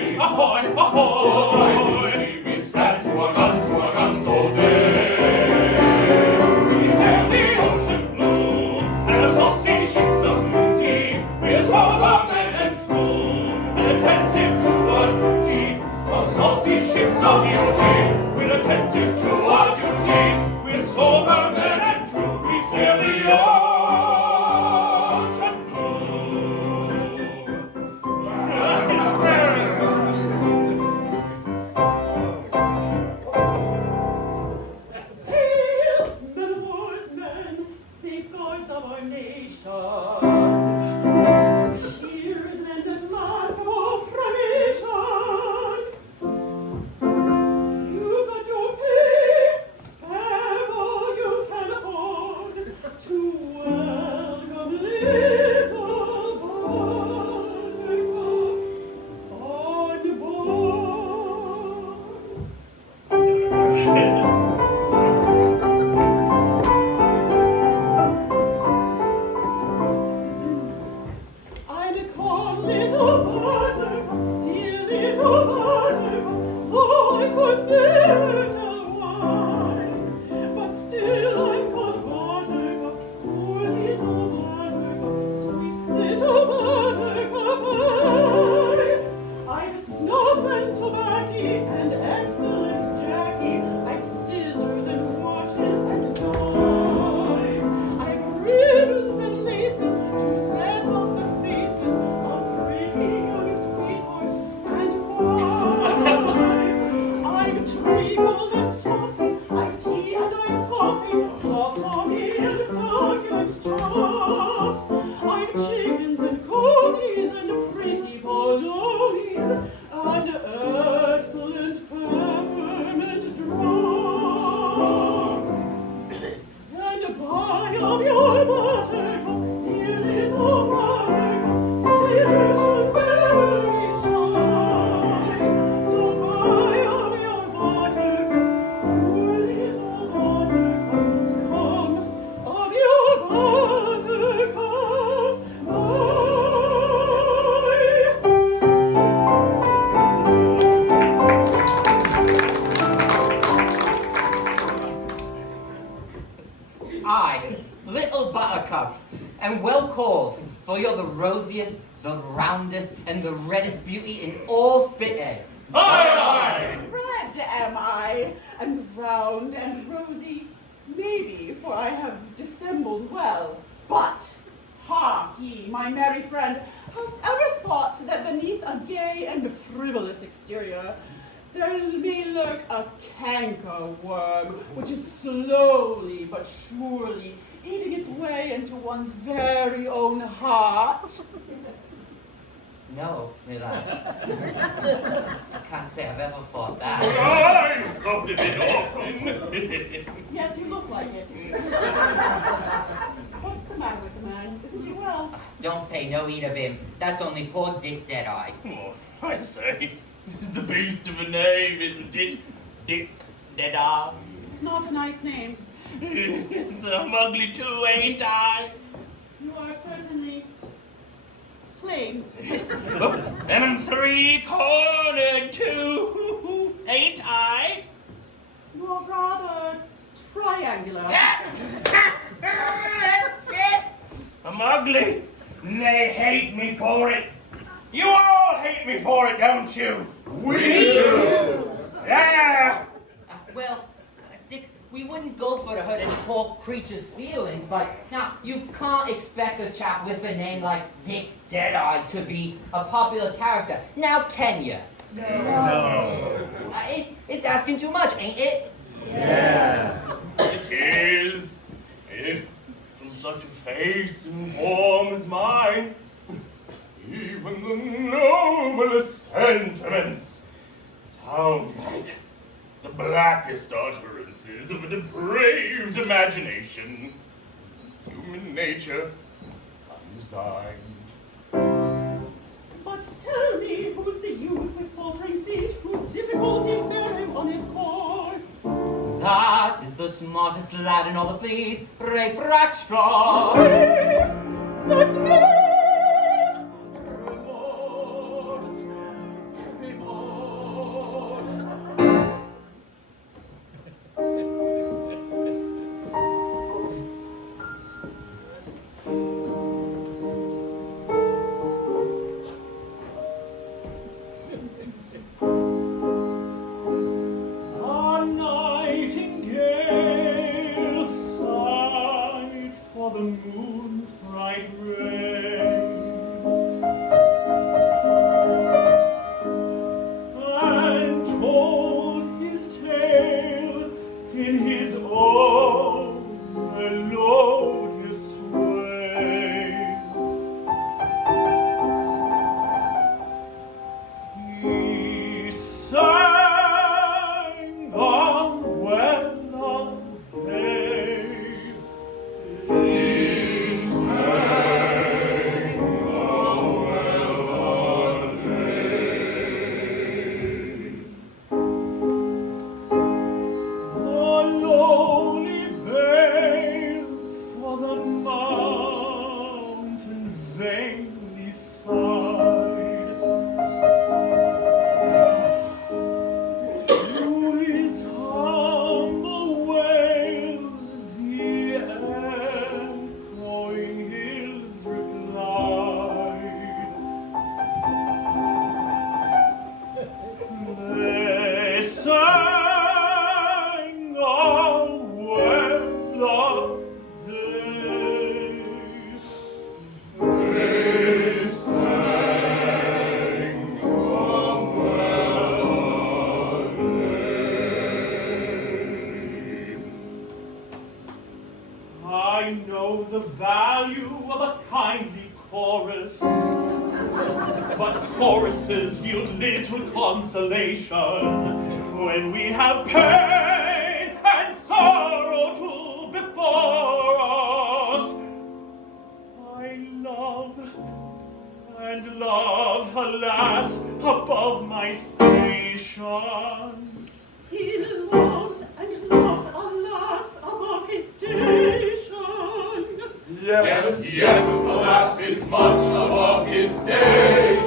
day. Ahoy, ahoy! We stand to our guns all day. We sail the ocean blue, and our saucy ships of beauty. We're sober men and true, and attentive to our duty. Our saucy ships of beauty, we're attentive to our duty. We're sober men and true, we sail the ocean blue. Hail, men of war's men, safeguards of our nation. Here is an end at last of oppression. You've got your pay, spare all you can afford to welcome little Buttercup on board. I'm called little Buttercup, dear little Buttercup, though I could never tell why. But still I'm called Buttercup, poor little Buttercup, sweet little Buttercup I've snuff and tobacco and excellent Jackie. I've scissors and watches and knives. I've ribbons and laces to set off the faces of pretty young sweethearts and wives. I've treacle and toffee, I've tea and I've coffee, soft tommy and succulent chops. I've chickens and conies and pretty bolognas and excellent peppermint drops. And buy of your Buttercup, dear little Buttercup, sinners should very shy. So buy of your Buttercup, poor little Buttercup, come of your Buttercup, buy. I, little Buttercup, am well called, for you're the rosiest, the roundest, and the reddest beauty in all Spithead. Aye, Red am I, and round and rosy, maybe, for I have dissembled well. But, hark ye, my merry friend, hast ever thought that beneath a gay and frivolous exterior there may lurk a canker worm, which is slowly but surely eating its way into one's very own heart? No, relax. I can't say I've ever thought that. I've thought of it often. Yes, you look like it. What's the matter with the man? Isn't he well? Don't pay no heed of him. That's only poor Dick Deadeye. Oh, I say, it's a beast of a name, isn't it? Dick Deadeye. It's not a nice name. It's I'm ugly too, ain't I? You are certainly plain. And I'm three-cornered too, ain't I? You're rather triangular. That's it! I'm ugly, and they hate me for it. You all hate me for it, don't you? We do! Yeah! Well, Dick, we wouldn't go for to hurt any poor creature's feelings, but now you can't expect a chap with a name like Dick Deadeye to be a popular character. Now, can you? No. It's asking too much, ain't it? Yes. It is. From such a face and form as mine, even the noblest sentiments sound like the blackest utterances of a depraved imagination. It's human nature, unresigned. But tell me, who's the youth with faltering feet, whose difficulties bear him on his course? That is the smartest lad in all the fleet, Rackstraw. That's me! Remorse, A nightingale sighed for the moon's bright rays, and told his tale in his own melodious ways. He sang a well-loved day. He sang a well-loved day. A lonely vale for the mountain vainly sighed. To his humble wail the echoing hills replied. They sang a well-loved day. They sang a well-loved day. I know the value of a kindly chorus, but choruses yield little consolation when we have pain and sorrow to before us. I love, and love, alas, above my station. He loves and loves, alas, above his station. Yes, Yes, alas, is much above his station.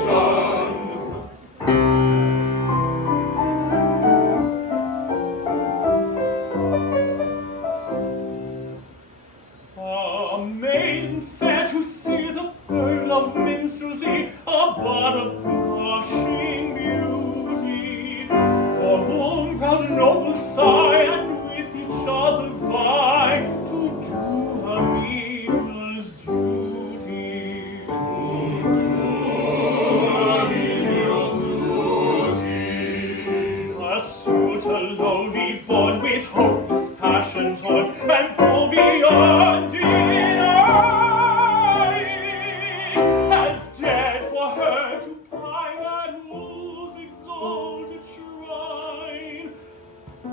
A maiden fair to see, the pearl of minstrelsy, a bud of blushing beauty, for whom proud nobles sigh, and with each other vie to do her menial's duty. To do her menial's duty. A suitor lowly born, with hopeless passion torn, and go beyond denying, as dead for her to pine at whose exalted shrine a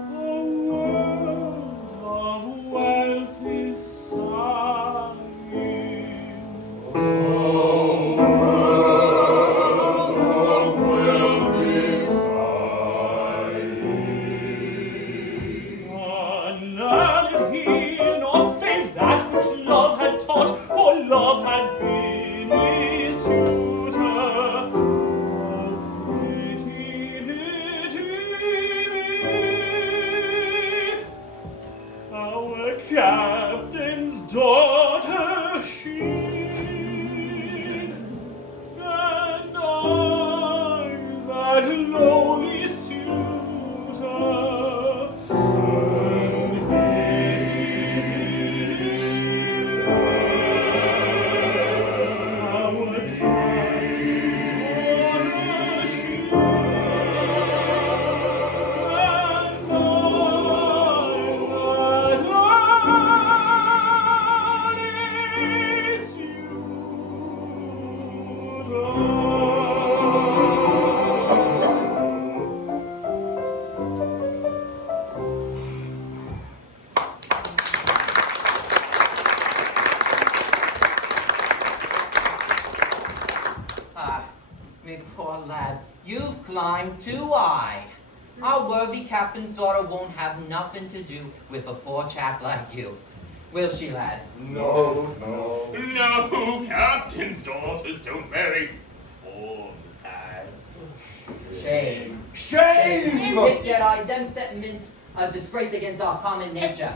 world of wealth is sighing. A world of wealth is sighing. Another he'll not save that which love had taught, for love had been his tutor. Oh, pity, pity me, our captain's daughter she, and I, that lowly suitor. And pity, pity me, our captain's daughter she, and I, that lowly Ah, me poor lad, you've climbed too high. Our worthy captain's daughter won't have nothing to do with a poor chap like you. Will she, lads? No, no. No, captain's daughters don't marry forms. Shame. Shame! Dick Deadeye, them sentiments a disgrace against our common nature.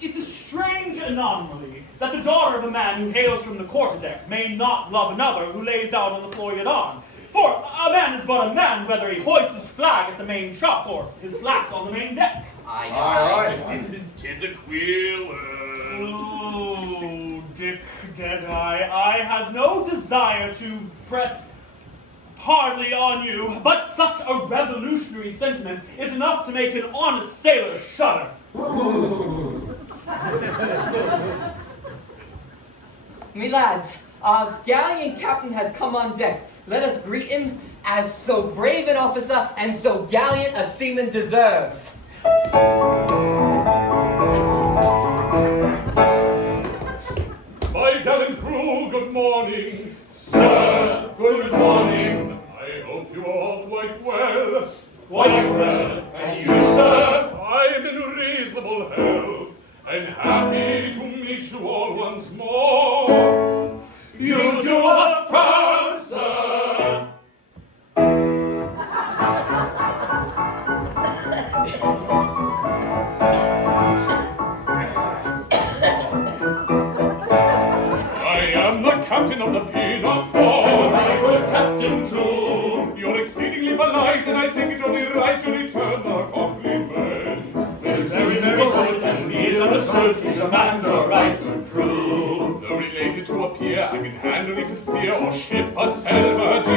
It's a strange anomaly that the daughter of a man who hails from the quarterdeck may not love another who lays out on the floor yet on. For a man man is but a man, whether he hoists his flag at the main shop or his slacks on the main deck. Aye. Tis a queer world. Oh, Dick Deadeye, I have no desire to press hardly on you, but such a revolutionary sentiment is enough to make an honest sailor shudder. Me lads, our gallant captain has come on deck. Let us greet him as so brave an officer and so gallant a seaman deserves. My gallant crew, good morning. Sir, good morning. I hope you are all quite well. Quite well. And you, sir? I am in reasonable health, and happy to meet you all once more. You do us proud, sir. I am the captain of the Pinafore. And a good captain too. You're exceedingly polite, and I think it only right to return the compliment. We're very, very good, and be it understood, we commands are right and true. Though related to a peer, I can handle, can steer, or ship a salvage.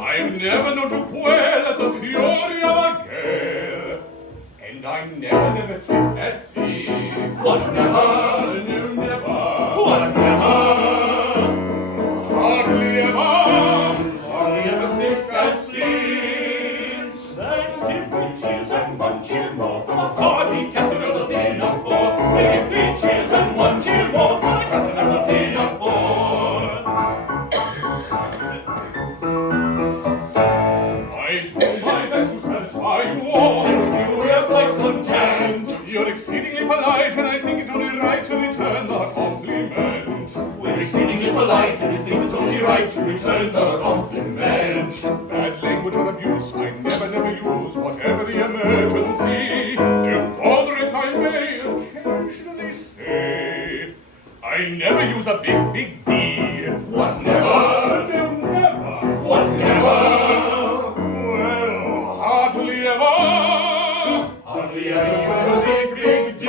I've never known to quail at the fury of a gale, and I never sit at sea. What's never? No, never. What's never? Hardly ever. Hardly ever sit at sea. Then give 3 cheers and 1 cheer more for the hardy captain of the Pinafore. Then give 3 cheers and 1 cheer more for the captain of the Pinafore. I do my best to satisfy you all. And with you we are quite content. You're exceedingly polite, and I think it only right to return the compliment. We're exceedingly polite, and it thinks it's only right to return the compliment. Bad language or abuse I never use, whatever the emergency. Don't bother it, I may occasionally say. I never use a big D. What's never? No, never. What's never? Well, hardly ever. Hardly ever use a big D.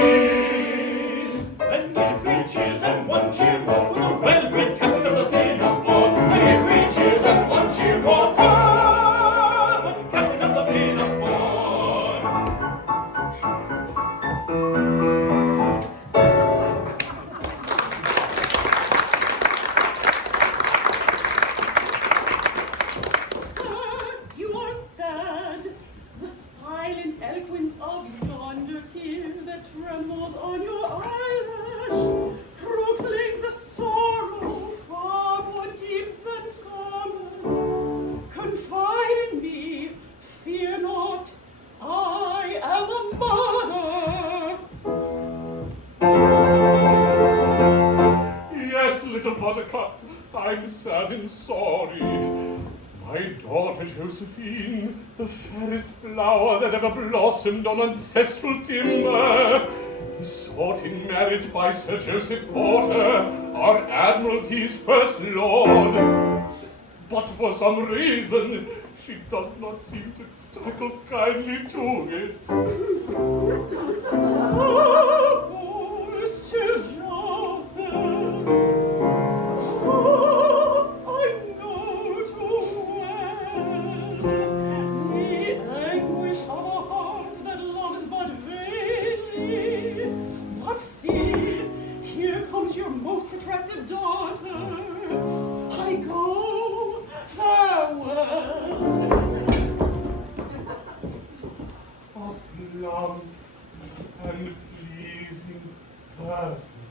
Then give 3 cheers and 1 cheer more for the well-bred captain of the Pinafore. And give 3 cheers and 1 cheer more for the captain of the Pinafore. Sir, you are sad. The silent eloquence of yonder tear that trembles on your eyelash proclaims a sorrow far more deep than common. Confide in me, fear not, I am a mother. Yes, little Buttercup, I'm sad and sorry. My daughter Josephine, the fairest flower that ever blossomed on ancestral timber, is sought in marriage by Sir Joseph Porter, our Admiralty's first lord. But for some reason, she does not seem to tackle kindly to it. Oh, Sir Joseph, oh, I know too well the anguish of a heart that loves but vainly. But see, here comes your most attractive daughter. I go, farewell. A plump and pleasing person.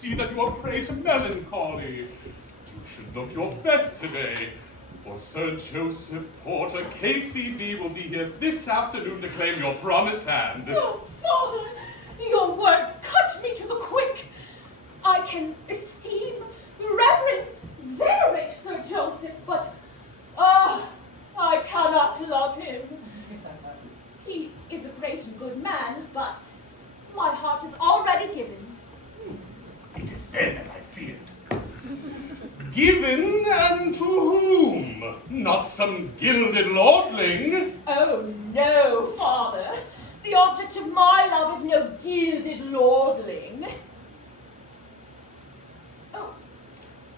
see that you are prey to melancholy. You should look your best today, for Sir Joseph Porter, KCB, will be here this afternoon to claim your promised hand. Oh, Father, your words cut me to the quick. I can esteem, reverence, venerate Sir Joseph, but, I cannot love him. He is a great and good man, but my heart is already given. It is then as I feared. Given and to whom? Not some gilded lordling. Oh, no, Father. The object of my love is no gilded lordling. Oh,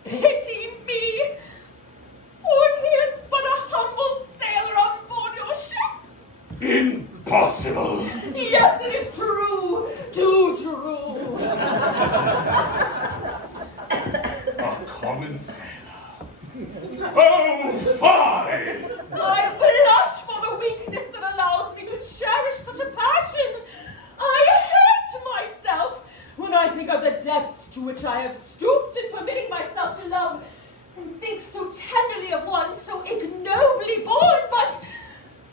pity me, for he is but a humble sailor on board your ship. Impossible. Yes, it is true, too true. A common sailor. Oh, fie! I blush for the weakness that allows me to cherish such a passion. I hate myself when I think of the depths to which I have stooped in permitting myself to love, and think so tenderly of one so ignobly born, but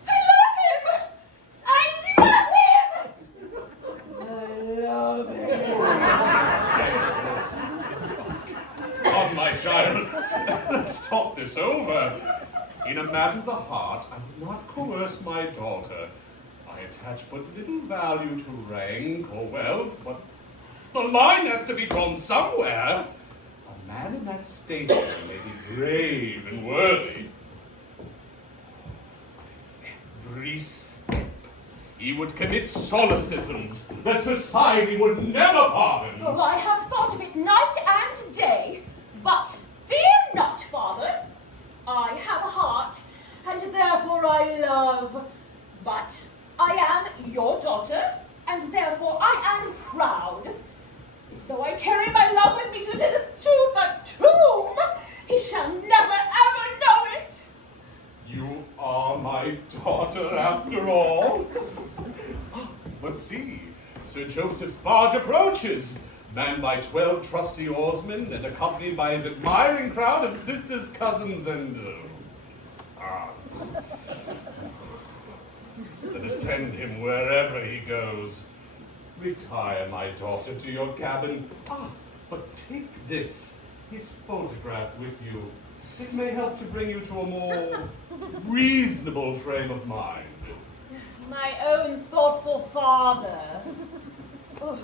I love him! I love him! Come, my child, let's talk this over. In a matter of the heart, I will not coerce my daughter. I attach but little value to rank or wealth, but the line has to be drawn somewhere. A man in that station may be brave and worthy. Every step he would commit solecisms that society would never pardon. Oh, I have thought of it night and day, but fear not, Father. I have a heart, and therefore I love. But I am your daughter, and therefore I am proud. Though I carry my love with me to the tomb, he shall never ever know it. You are my daughter after all. But see, Sir Joseph's barge approaches, manned by 12 trusty oarsmen and accompanied by his admiring crowd of sisters, cousins, and aunts that attend him wherever he goes. Retire, my daughter, to your cabin. But take this, his photograph with you. It may help to bring you to a more reasonable frame of mind. My own thoughtful father. Oh.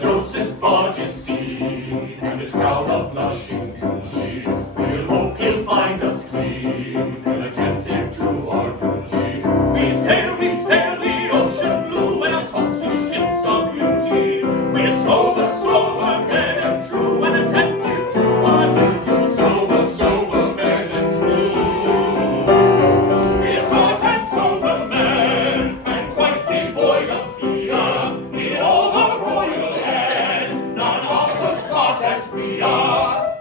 Joseph's barge is seen, and his crowd of blushing beauties. We'll hope he'll find us clean and attentive to our duties. We sail the ocean blue, and our saucy ships are beauty. We're sober men and true, and attentive to our duty. Sober men and true. We're smart and sober men, and quite devoid of fear. We know the royal as we are.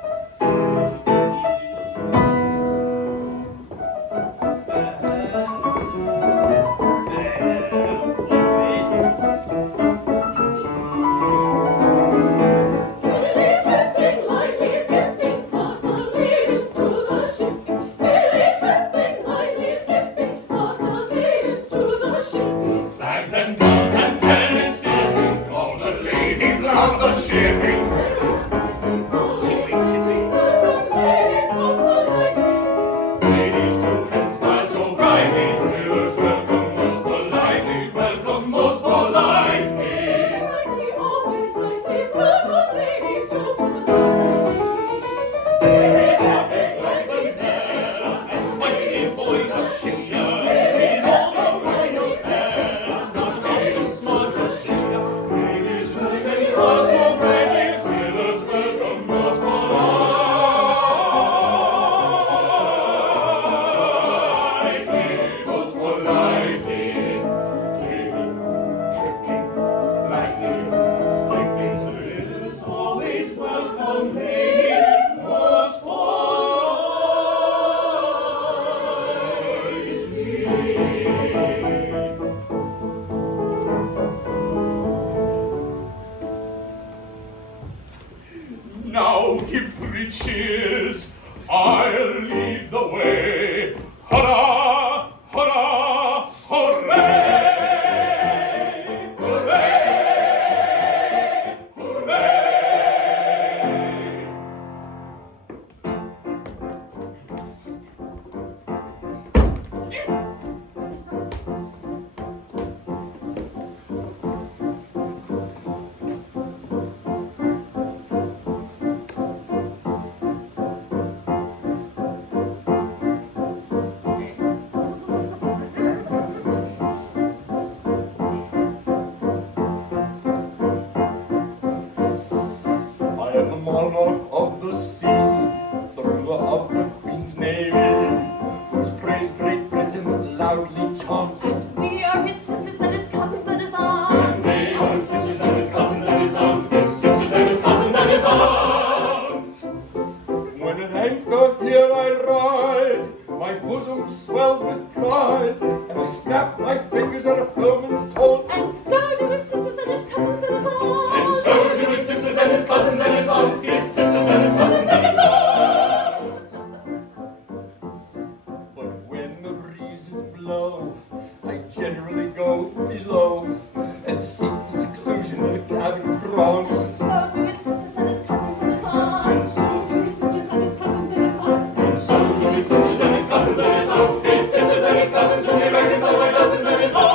three cheers. I'll lead the way. Hurrah! Hurrah! Hooray! Hooray! Hooray! Monarch of the sea, the ruler of the Queen's Navy, whose praise Great Britain loudly chaunts. We are his sisters and his cousins and his aunts. We are his sisters and his cousins and his aunts. His sisters and his cousins and his aunts. When at anchor here I ride, my bosom swells with pride, and I snap my fingers at a foeman's taunt. And so do his sisters and his cousins and his aunts. And so do his sisters and his cousins and his aunts. His sisters and his cousins and his aunts. But when the breezes blow, I generally go below and seek the seclusion of a cabin prone. And so do his sisters and his cousins and his aunts. So do his sisters and his cousins and his aunts. And so do his sisters and his cousins and his aunts. His sisters and his cousins whom he reckons all by dozens and his aunts.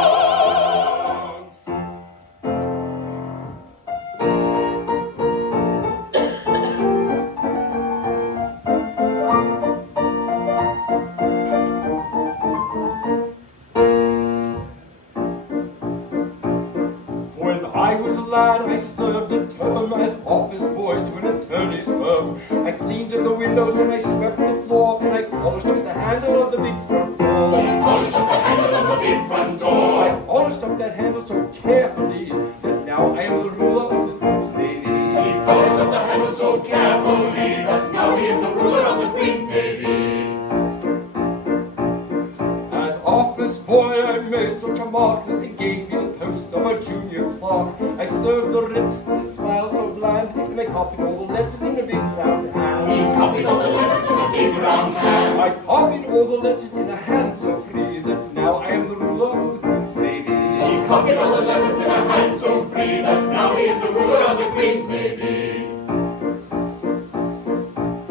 When I was a lad, I served a term as office boy to an attorney's firm. I cleaned the windows and I swept the floor, and I polished up the handle of the big front door. Polished up the handle of the big front I door. polished up that handle so carefully that now I am the ruler of the Queen's Navy. He polished up the handle so carefully that now he is the ruler of the Queen's Navy. As office boy, I made such a mark that they gave me the post of a junior clerk. I served the writs with a smile so bland, and I copied all the letters in a big round hand. He copied all the letters in a big round hand. I copied all the letters in a hand so free that now I am the ruler of the Queen's Navy. He copied all the letters in a hand so free that now he is the ruler of the Queen's Navy.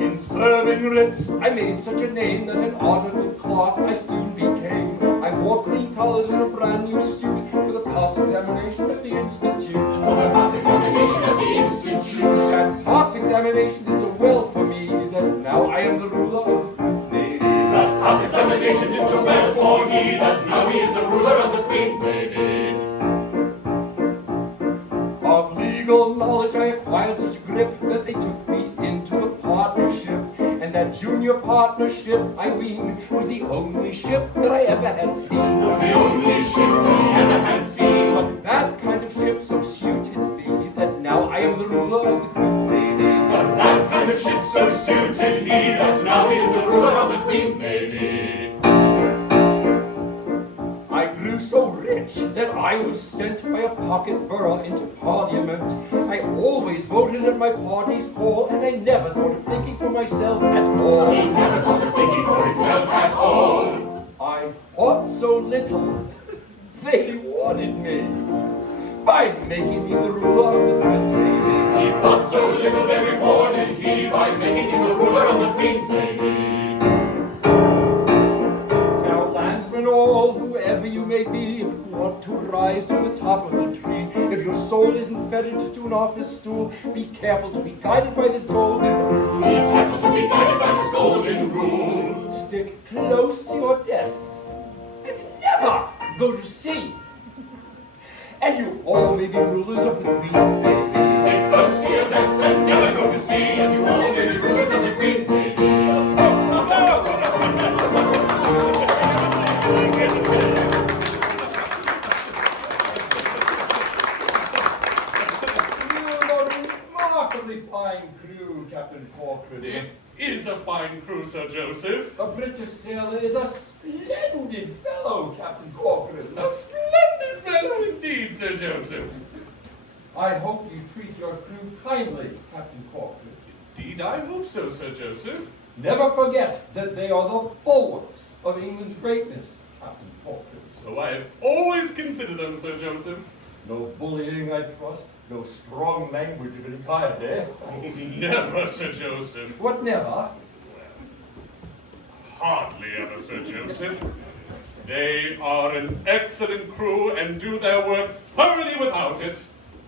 In serving writs, I made such a name that an article clerk I soon became. I wore clean collars and a brand new suit for the pass examination at the Institute. For the pass examination at the Institute. That pass examination did so well for me that now I am the ruler of the Queen's Navy. That pass examination did so well for he that now he is the ruler of the Queen's Navy. Of legal knowledge I acquired such grip that they took me into the partnership. And that junior partnership, I ween, was the only ship that I ever had seen. Was the only ship that he ever had seen. But that kind of ship so suited me that now I am the ruler of the Queen's Navy. But that kind of ship so suited he that now he is the ruler of the Queen's Navy. I grew so rich that I was sent by a pocket borough into Parliament. I always voted at my party's call, and I never thought of thinking for myself at all. He never thought of thinking for himself at all. I thought so little. They wanted me by making me the ruler of the Queen's Navy. He thought so little they rewarded he by making him the ruler of the Queen's Navy. Now, landsmen all, whoever you may be, if you want to rise to the top of the tree, if your soul isn't fettered to an office stool, be careful to be guided by this golden rule. Be careful to be guided by this golden rule. Stick close to your desks and never go to sea. And you all may be rulers of the Queen's Navy. Stick close to your desks and never go to sea, and you all may be rulers of the Queen's Navy. Remarkably fine crew, Captain Corcoran. It is a fine crew, Sir Joseph. A British sailor is a splendid fellow, Captain Corcoran. A splendid fellow indeed, Sir Joseph. I hope you treat your crew kindly, Captain Corcoran. Indeed, I hope so, Sir Joseph. Never forget that they are the bulwarks of England's greatness, Captain Corcoran. So I have always considered them, Sir Joseph. No bullying, I trust. No strong language of any kind, eh? Never, Sir Joseph. What never? Hardly ever, Sir Joseph. They are an excellent crew and do their work thoroughly without it.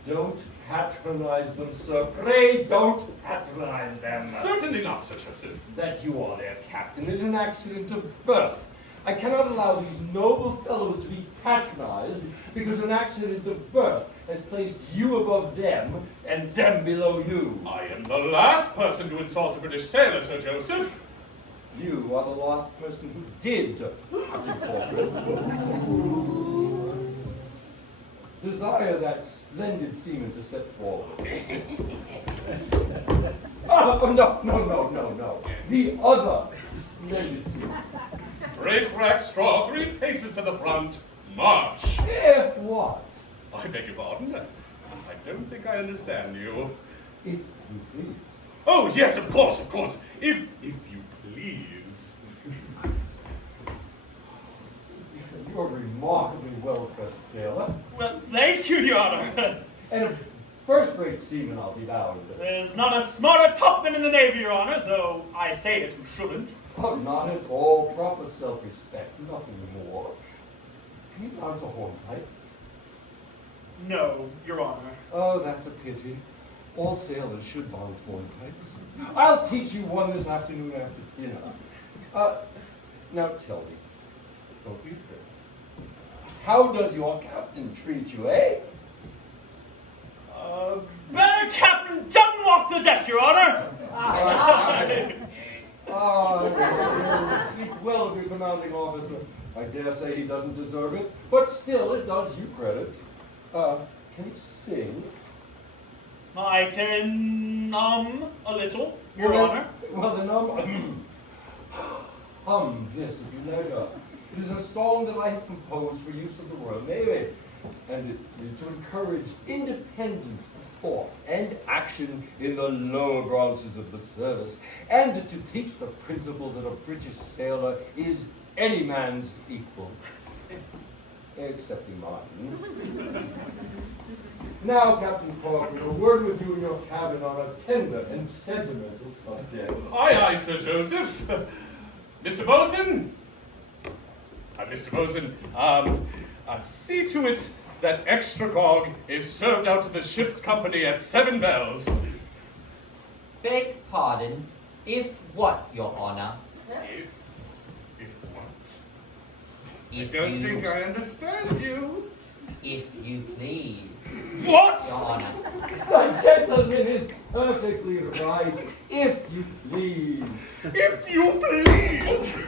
Don't patronize them, sir. Pray don't patronize them. Certainly not, Sir Joseph. That you are their captain is an accident of birth. I cannot allow these noble fellows to be patronized because an accident of birth has placed you above them and them below you. I am the last person to insult a British sailor, Sir Joseph. You are the last person who did, Captain Corcoran. Desire that splendid seaman to step forward. Oh, no. The other splendid seaman. Brave Rackstraw, 3 paces to the front. March. If what? I beg your pardon. I don't think I understand you. If you please. Oh, yes, of course. If you please. You're a remarkably well-dressed sailor. Well, thank you, Your Honor. And a first-rate seaman, I'll be bound. There's not a smarter topman in the Navy, Your Honor, though I say it who shouldn't. Oh, not at all. Proper self-respect, nothing more. Can you bounce a hornpipe? No, Your Honor. Oh, that's a pity. All sailors should bounce hornpipes. I'll teach you one this afternoon after dinner. Now tell me, don't be afraid. How does your captain treat you, eh? Better captain doesn't walk the deck, Your Honor! You speak well of your commanding officer. I dare say he doesn't deserve it, but still it does you credit. Can you sing? I can, a little, Your Honor. Well then, this at your leisure. It is a song that I have composed for use of the Royal Navy, and it is to encourage independence of thought and action in the lower branches of the service, and to teach the principle that a British sailor is any man's equal, excepting mine. Now, Captain Corcoran, a word with you in your cabin on a tender and sentimental subject. Aye, Sir Joseph. Mr. Bosun? Mr. Bosun, see to it that extra grog is served out to the ship's company at 7 bells. Beg pardon, if what, Your Honor? If what? If I don't you, think I understand you. If you please. What? Your Honor. The gentleman is perfectly right, if you please. If you please.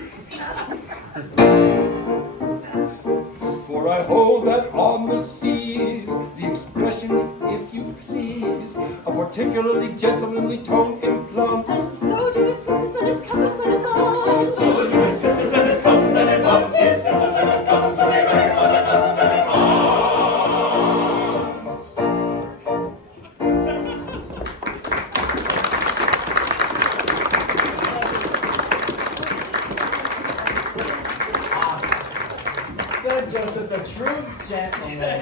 For I hold that on the seas, the expression, if you please, a particularly gentlemanly tone implants. And so do his sisters and his cousins and his aunts. So do his sisters and his cousins and his aunts. His sisters and his cousins are ready for the cousins and his aunts. Sir Joseph's a true gentleman.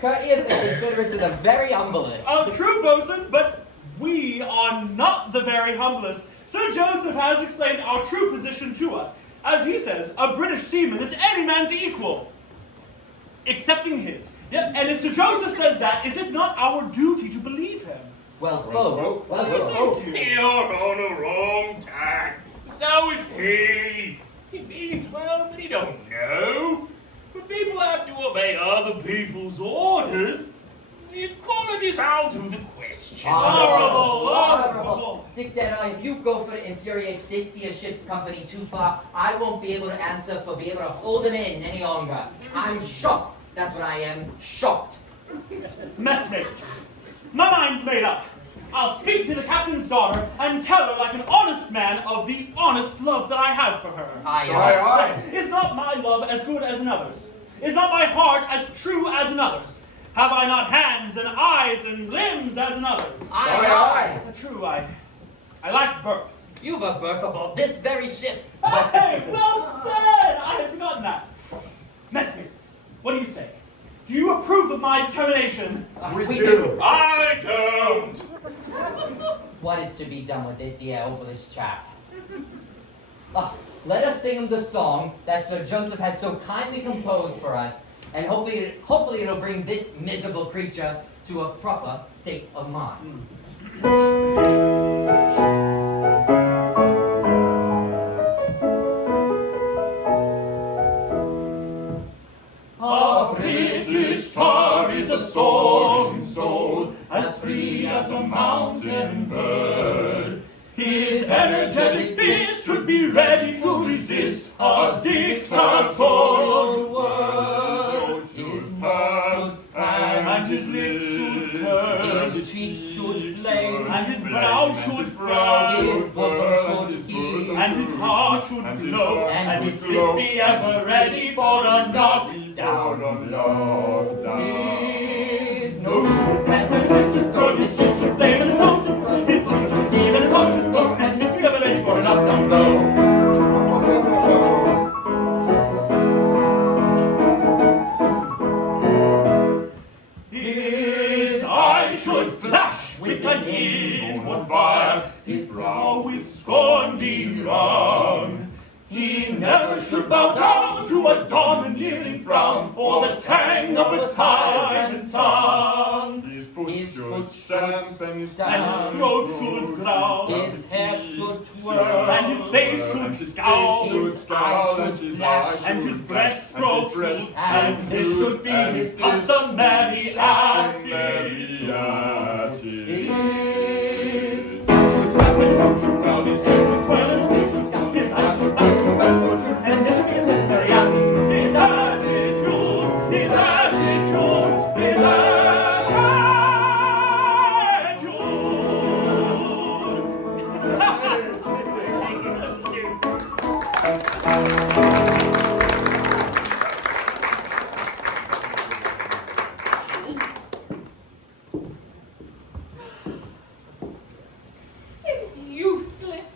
Courteous and considerate to the very humblest. True, Bosun, but we are not the very humblest. Sir Joseph has explained our true position to us. As he says, a British seaman is any man's equal, excepting his. Yeah, and if Sir Joseph says that, is it not our duty to believe him? Well spoke. Well spoke. You're on a wrong tack. So is he. He means well, but he don't know. But people have to obey other people's orders. The equality's out of the question. Honorable. Dick Deadeye, if you go for to infuriate this here ship's company too far, I won't be able to answer for being able to hold him in any longer. I'm shocked. That's what I am. Shocked. Messmates, my mind's made up. I'll speak to the captain's daughter and tell her like an honest man of the honest love that I have for her. Aye. Is not my love as good as another's? Is not my heart as true as another's? Have I not hands and eyes and limbs as another's? Aye. True, I I lack birth. You've a berth aboard this very ship. Hey, well said! I had forgotten that. Messmates, what do you say? Do you approve of my determination? We do. I don't. What is to be done with this here obelisk chap? Let us sing him the song that Sir Joseph has so kindly composed for us, and hopefully it'll bring this miserable creature to a proper state of mind. A British tar is a soaring soul, as free as a mountain bird. His energetic fist should be ready to resist a dictatorial word. His mouth should span, And his lips should curve, His cheeks should flame, and his brow should frown, his bosom should heave, and his heart should glow, and his fist be ever ready for a knockdown of love. His nose should pant, and his head should go, his chin should flame, and his tongue should curl, his bosom should heave, and his heart should glow, and his fist be ever ready for a knockdown blow. should flash with an inward fire, his brow with scorn be wrung. He never should bow down to a domineering frown, or the tang of a tyrant tongue. His foot should stamp, and his throat should growl, his hair should twirl, and his face should scowl, his eyes should flash, and his breaststroke should, and this should be his customary attitude. His foot should stamp, and his throat should growl, his hair should twirl, and his face should scowl, his eyes should flash, and his breaststroke should, and this should be his customary attitude. His attitude, his attitude, his attitude. It is useless.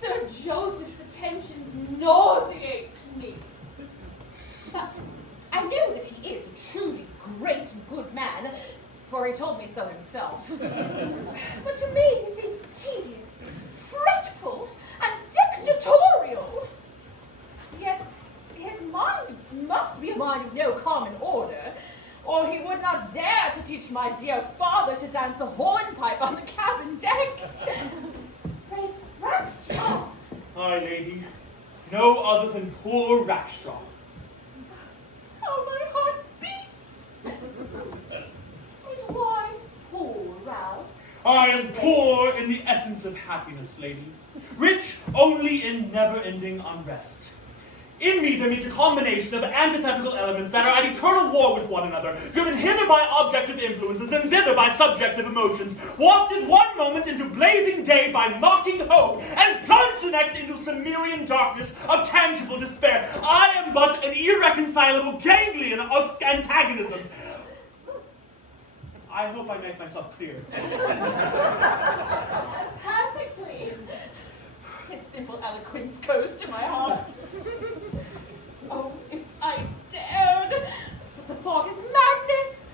Sir Joseph's attentions nauseate me. But I know that he is a truly great and good man, for he told me so himself. But to me he seems tedious, fretful, and dictatorial. Yet his mind must be a mind of no common order, or he would not dare to teach my dear father to dance a hornpipe on the cabin deck. Brave Rackstraw! Aye, lady, no other than poor Rackstraw. How my heart beats! And why poor, Ralph? I am poor in the essence of happiness, lady, rich only in never-ending unrest. In me there meets a combination of antithetical elements that are at eternal war with one another, driven hither by objective influences and thither by subjective emotions, wafted one moment into blazing day by mocking hope, and plunged the next into Cimmerian darkness of tangible despair. I am but an irreconcilable ganglion of antagonisms. I hope I make myself clear. Perfectly. His simple eloquence goes to my heart. Oh, if I dared! But the thought is madness!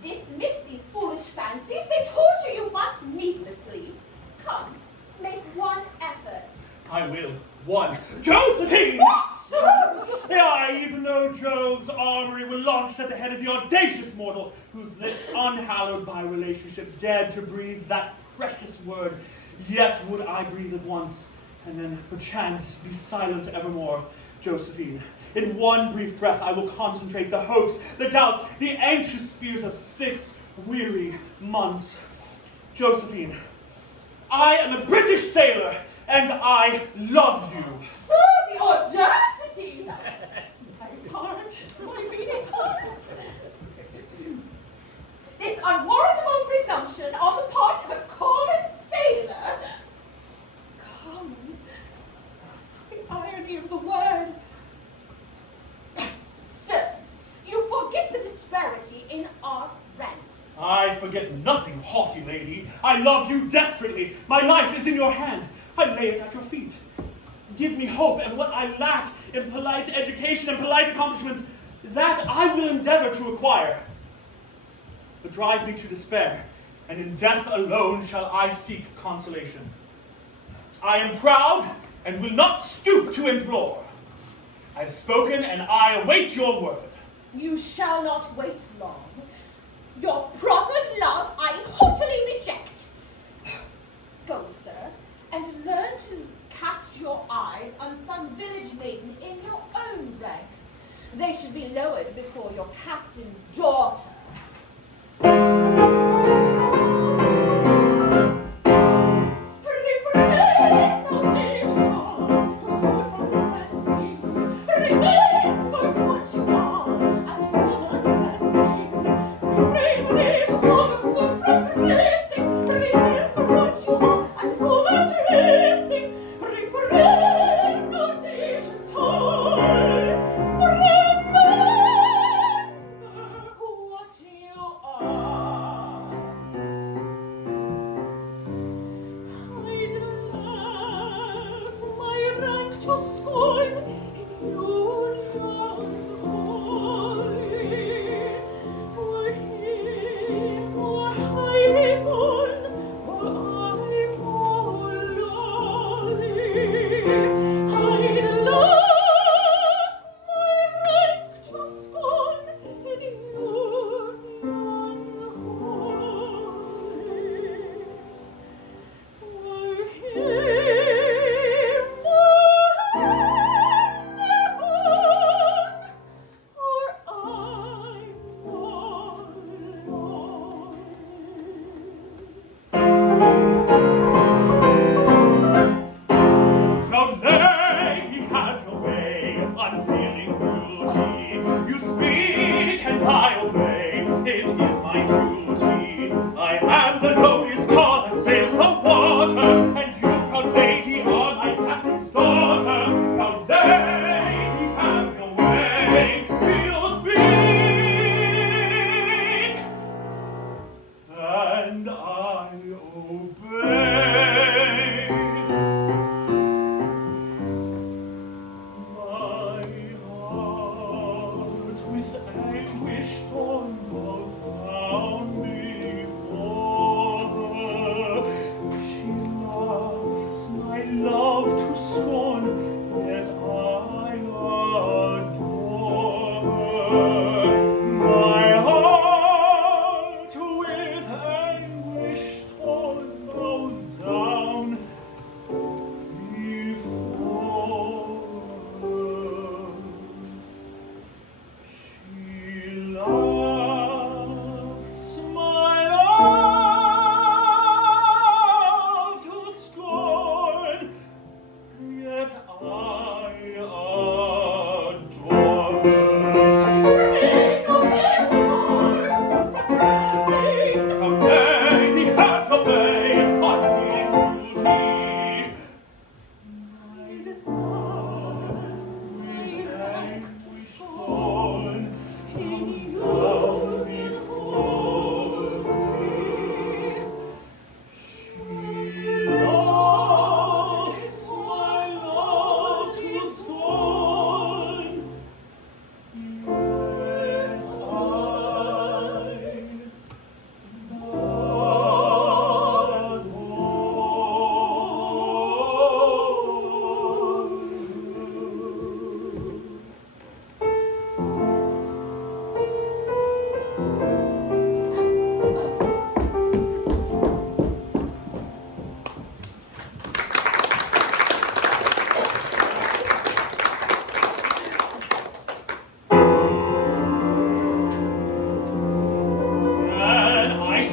Dismiss these foolish fancies. They torture you but needlessly. Come, make one effort. I will. One. Josephine! What, sir? Aye, even though Jove's armory were launched at the head of the audacious mortal, whose lips, unhallowed by relationship, dared to breathe that precious word, yet would I breathe it once, and then, perchance, be silent evermore. Josephine, in one brief breath I will concentrate the hopes, the doubts, the anxious fears of 6 weary months. Josephine, I am a British sailor, and I love you. Sir, the audacity! My heart, my beating heart. This unwarrantable presumption on the part of a common sailor. Common? The irony of the word. Sir, you forget the disparity in our ranks. I forget nothing, haughty lady. I love you desperately. My life is in your hand. I lay it at your feet. Give me hope, and what I lack in polite education and polite accomplishments, that I will endeavor to acquire. But drive me to despair, and in death alone shall I seek consolation. I am proud, and will not stoop to implore. I have spoken, and I await your word. You shall not wait long. Your proffered love I haughtily reject. Go, sir, and learn to cast your eyes on some village maiden in your own rank. They should be lowered before your captain's daughter.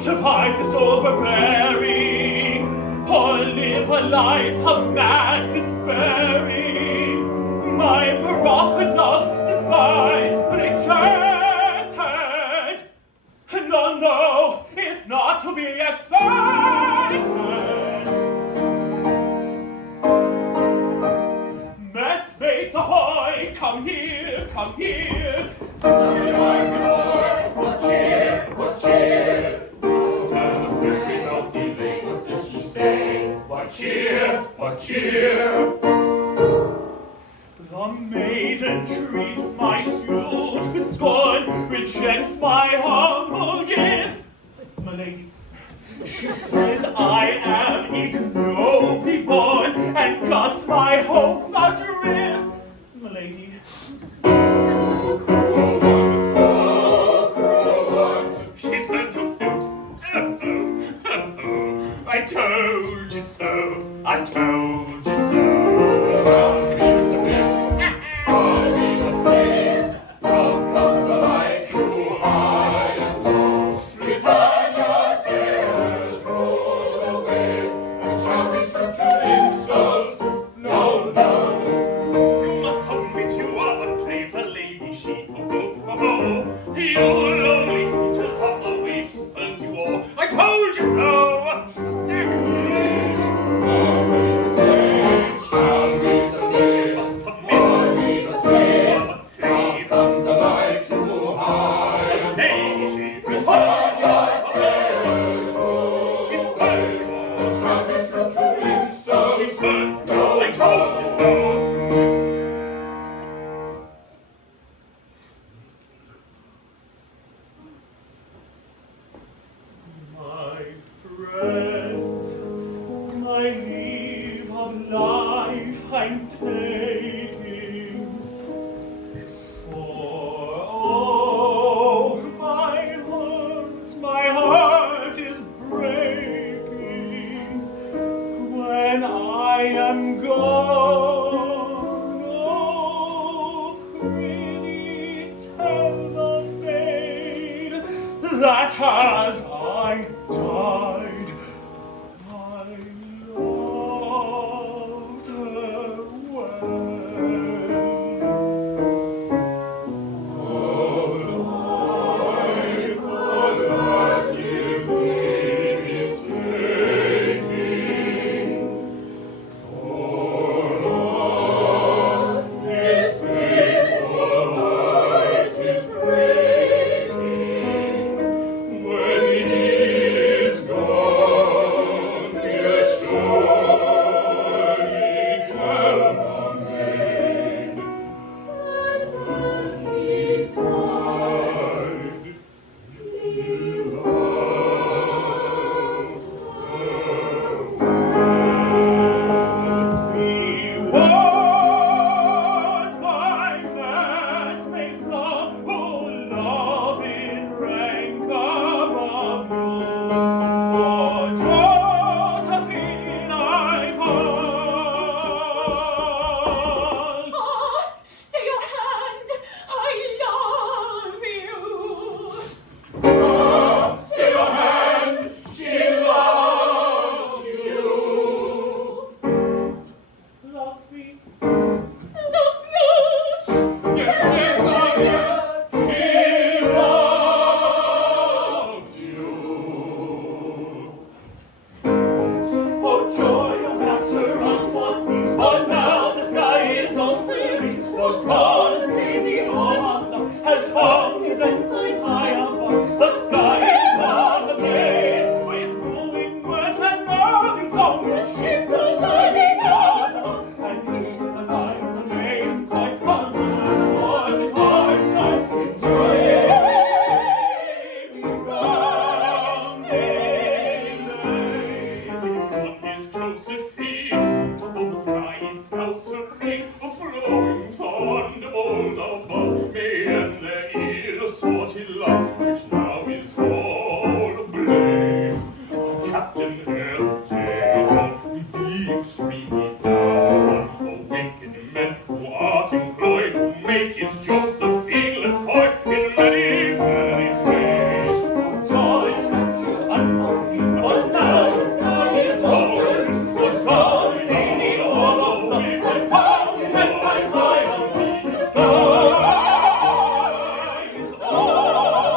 survive this overbearing, or live a life of mad despairing. My proffered love despised, rejected. No, no, it's not to be expected. Messmates ahoy, come here, come here. What cheer, what cheer. but cheer. The maiden treats my suit with scorn, rejects my humble gifts. My lady, she says I am ignobly born, and cuts my hopes adrift. My lady. Oh, cruel one, oh, cruel one. She's burnt your suit. I told you so. I told you so. Shall we submit? Are we constrained? Love comes alike too high and low. Return your sailors, rule the waves, and shall we stoop to insult? No, no. You must submit, you are but slaves, a lady she. You lonely creatures of the waves, she spurns you all. I told you so. Are we slaves? Shall we submit? Are we the slaves? Love comes alike too high and low. Return your sailors, rule the waves, and shall we stoop to insult? No, I told you so. My friends, my leave of life I'm taking, for oh, my heart is breaking when I am gone. Oh, really tell the maid that as I died, I loved her well. oh, life, alas, his leave is taking, for all his faithful heart is breaking. When he is gone, yes, surely tell the maid that as he died, he loved her well. Reward thy messmates love, who love in rank above you. For Josephine I fall. Ah, stay your hand. I love you. Ah, stay your hand, she loves you. Loves me. Loves you. Yes, yes, oh, yes, she loves you. Oh, joy of rapture unforeseen, for now the sky is all serene. The God of day, the all of love, has hung his ensign high above. The sky is on ablaze with moving words and loving song. And she's the learning hours above. And here I find the maiden quite on for departs time. Enjoy me round in His Josephine, top of the sky is now serene, a flowing thunderbolt above me, and there is a sorted love which now is all ablaze. Captain Hell, we be extremely down, awakened men who art employed to make his Josephine less coy in many various ways. joy and rapture unforeseen, for now the sky is all serene. The God of day, the all of love, has found his ensign high above. The sky is all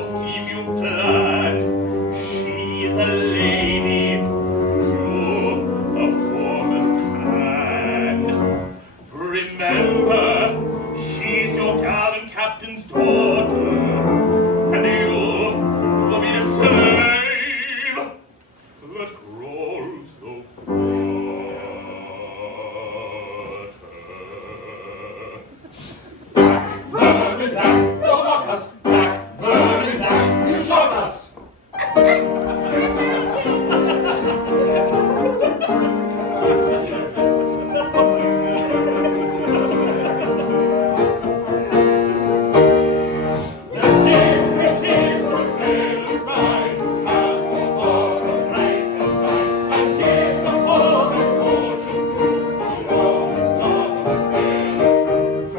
warp scheme you've planned. She is a lady, you a foremost hand. Remember, she's your gallant captain's daughter, and you will be the slave that crawls the Vermin back, you mock us, back, vermin back, you shock us. That's funny. The same which is the sailor's pride, casts for bars the brightest side, and gives a hope and fortune to the honest love of the sailor true.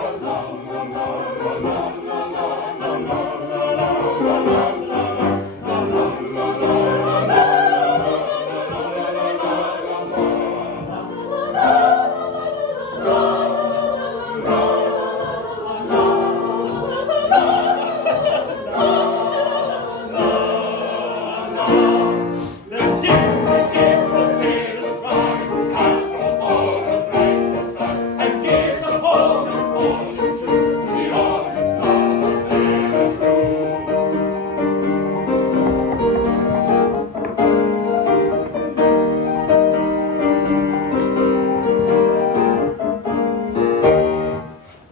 The skin which is the sailor's pride, casts for bars the brightest side, and gives a hope and fortune to the honest love of the sailor true.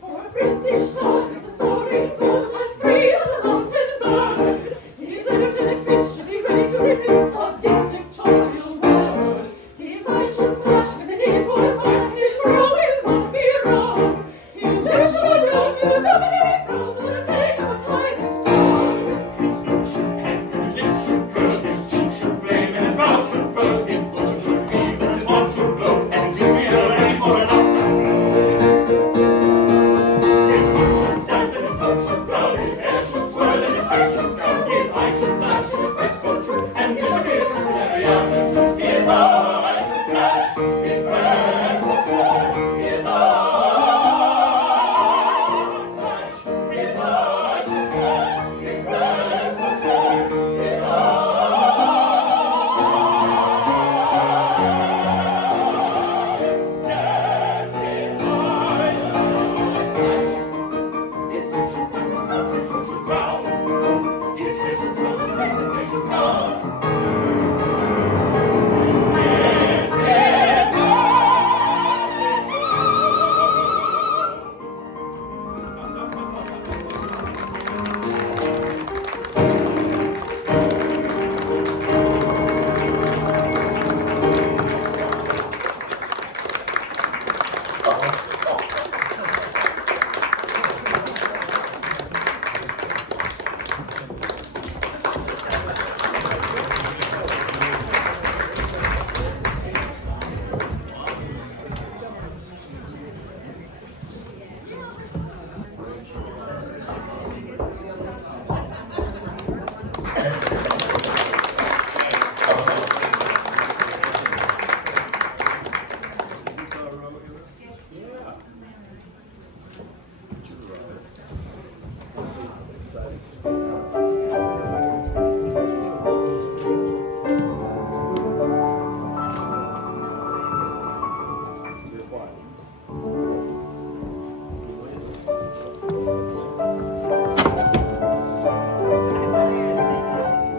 For a British time is a story soul as free as a mountain bird. He's energetic, fishily ready to resist the dictatorial word. His eyes should flash with an equal fire. His brow is gonna be wrong. He'll never show a gun to the dominating crown. Gonna take up a tyrant's tongue. His nose should pant, and his lips should curl, his cheek should flame, and his mouth should furl, his bosom should heave, and his arm should blow, and his spear ready for an knockdown blow. His foot should stamp, and his throat should growl, his hair should swirl, and his face should scowl, his eyes should flash, and his breast protrude, and there should be a mercenary attitude. His eyes should flash, his breast protrude, his eyes should flash, his eyes should flash, his breast protrude, his yes, his eyes should flash. His face should stamp, his mouth should growl. His hair should twirl, his face should scowl. This is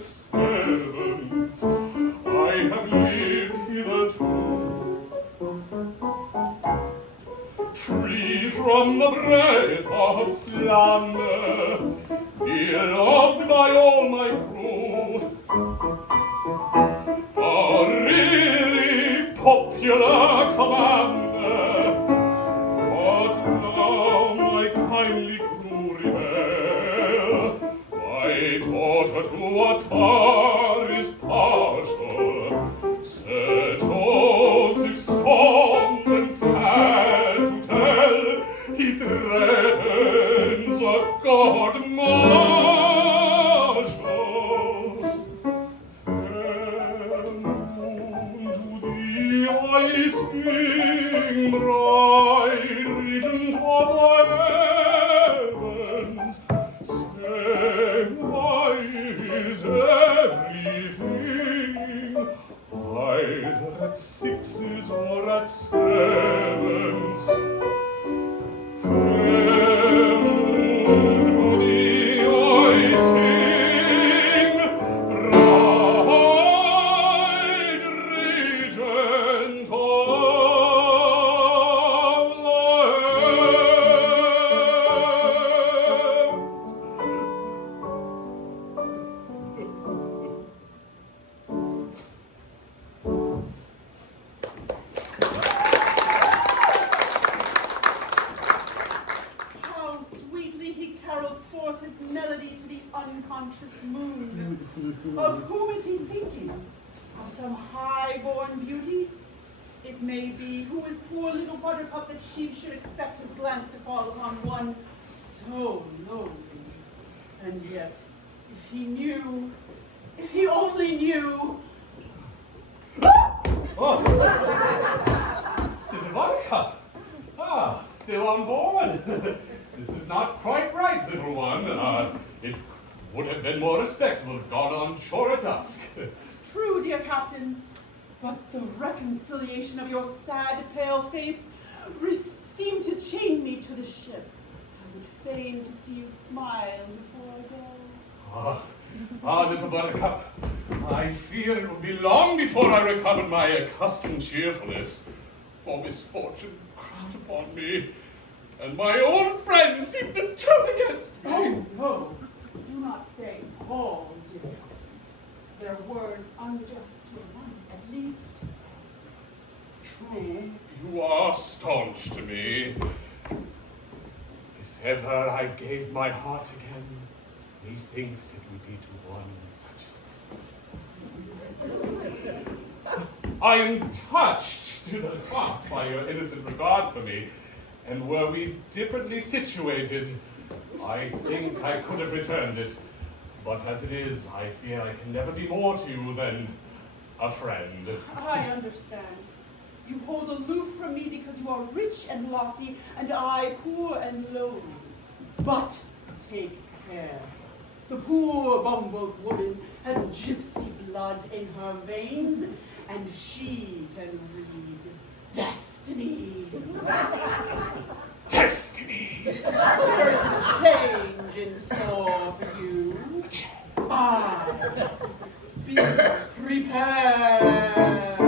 at sevens. I have lived hitherto, free from the breath of slander, beloved by all my crew. A really popular commander, but now my kindly crew rebel. My daughter to a tar is partial. Sir Joseph storms and sad to tell, he threatens a court martial. Fair moon to thee I sing, bright regent of the heavens. Say, why is everything either at sixes or at sevens? Fair moon to thee I sing, bright regent of the heavens. How sweetly he carols forth his melody to the unconscious moon. Of whom is he thinking? Of some high-born beauty? It may be. Who is poor little Buttercup that she should expect his glance to fall upon one so lowly? And yet, if he knew, if he only knew. Oh. Little Buttercup. Ah, still on board. This is not quite right, little one. It would have been more respectable to have gone on shore at dusk. True, dear Captain, but the reconciliation of your sad, pale face seemed to chain me to the ship. I would fain to see you smile before I go. Little Buttercup, I fear it will be long before I recover my accustomed cheerfulness, for misfortune crowd upon me, and my old friends seem to turn against me. Oh, no, do not say all, dear. Their word unjust to one, at least. True, you are staunch to me. If ever I gave my heart again, methinks it would be to one such as this. I am touched to the heart by your innocent regard for me, and were we differently situated, I think I could have returned it. But as it is, I fear I can never be more to you than a friend. I understand. You hold aloof from me because you are rich and lofty, and I poor and lowly. But take care. The poor bumboat woman has gypsy blood in her veins, and she can read destiny. Destiny! There is a change in store for you. Be prepared.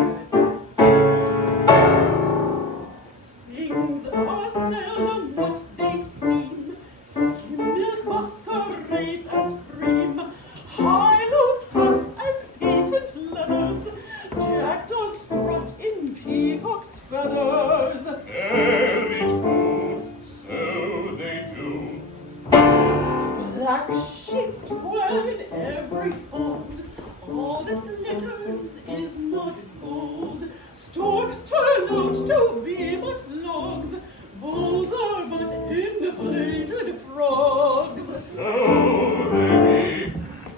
Things are seldom what they seem. Skim milk masquerades as cream. Highlows pass as patent leathers. Jackdaws strut in peacock's feathers. Very true, so they do. Black sheep dwell in every fold. All that glitters is not gold. Storks turn out to be but logs. Bulls are but inflated frogs. So they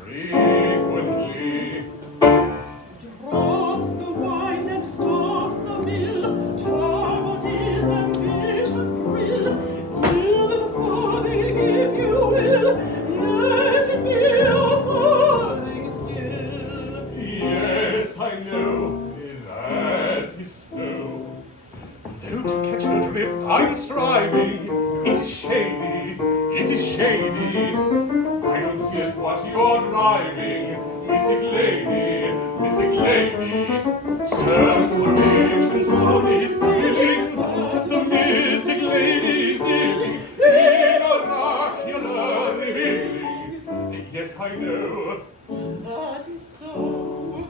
be frequently. Drops the wine and stops the mill. Turbot is ambitious grill. Give them for they give you will. Let it be a farthing still. Yes, I know, that is so. Though to catch the drift I'm striving, it is shady, it is shady. I don't see at what you're driving, mystic lady, stern quotations on his dealing, but the mystic lady is dealing in oracular revealing. Yes, I know. That is so.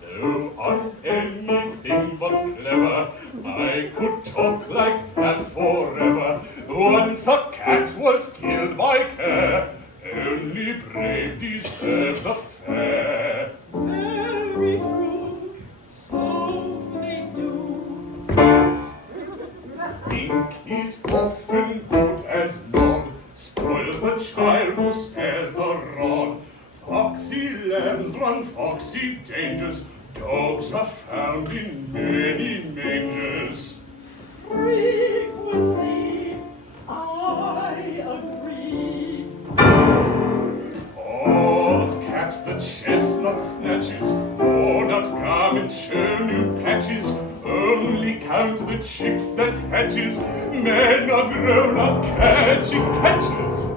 Though I'm anything but clever, I could talk like that forever. Once a cat was killed by care, only brave deserve the fair. Very true, so they do. Ink is often good as nod, spoils the child who spares the rod. Foxy lambs run foxy dangers, dogs are found in many mangers. Frequently, I agree. All of cats the chestnut snatches, worn out garment show new patches, only count the chicks that hatches, men are grown up catchy catches.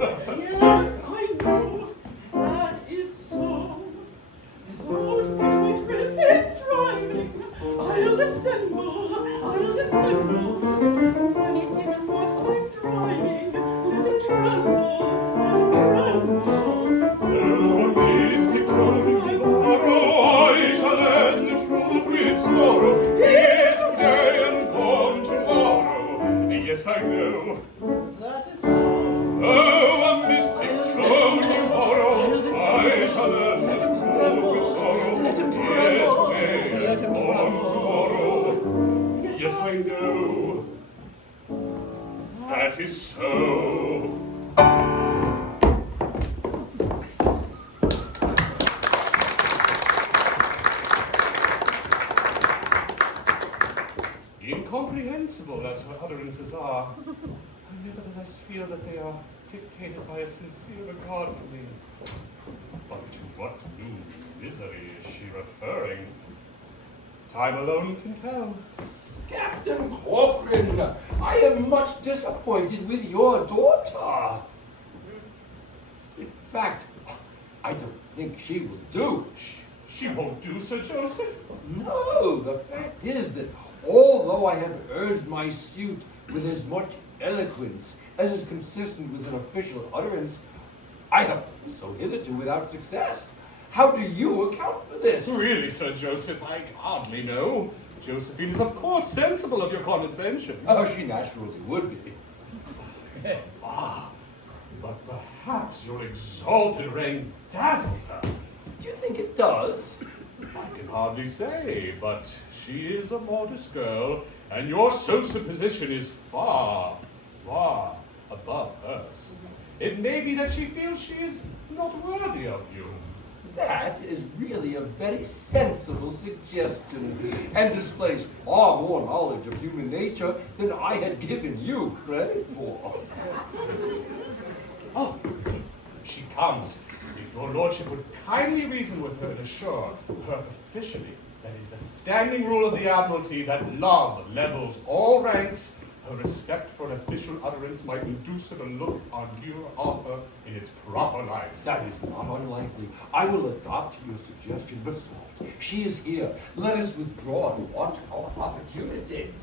Yes, I know, that is so. Thought my drift is driving, I'll dissemble. When he sees in what I'm driving, let him tremble. Though a mystic told me borrow, I shall end the truth with sorrow, here today and gone tomorrow. Yes, I know. That is so. Oh, a mystic told me borrow, I shall end the truth with sorrow, here today and gone tomorrow. Yes, I know. That is so. Incomprehensible as her utterances are, I nevertheless feel that they are dictated by a sincere regard for me. But to what new misery is she referring? Time alone can tell. Captain Corcoran, I am much disappointed with your daughter. In fact, I don't think she will do. She won't do, Sir Joseph? No, the fact is that although I have urged my suit with as much eloquence as is consistent with an official utterance, I have done so hitherto without success. How do you account for this? Really, Sir Joseph, I hardly know. Josephine is of course sensible of your condescension. Oh, she naturally would be. But perhaps your exalted reign dazzles her. Do you think it does? I can hardly say, but she is a modest girl, and your social position is far, far above hers. It may be that she feels she is not worthy of you. That is really a very sensible suggestion, and displays far more knowledge of human nature than I had given you credit for. Oh, see, she comes. If your lordship would kindly reason with her and assure her officially that it is a standing rule of the Admiralty that love levels all ranks, her respect for an official utterance might induce her to look on your offer in its proper light. That is not unlikely. I will adopt your suggestion, but soft. She is here. Let us withdraw and watch our opportunity.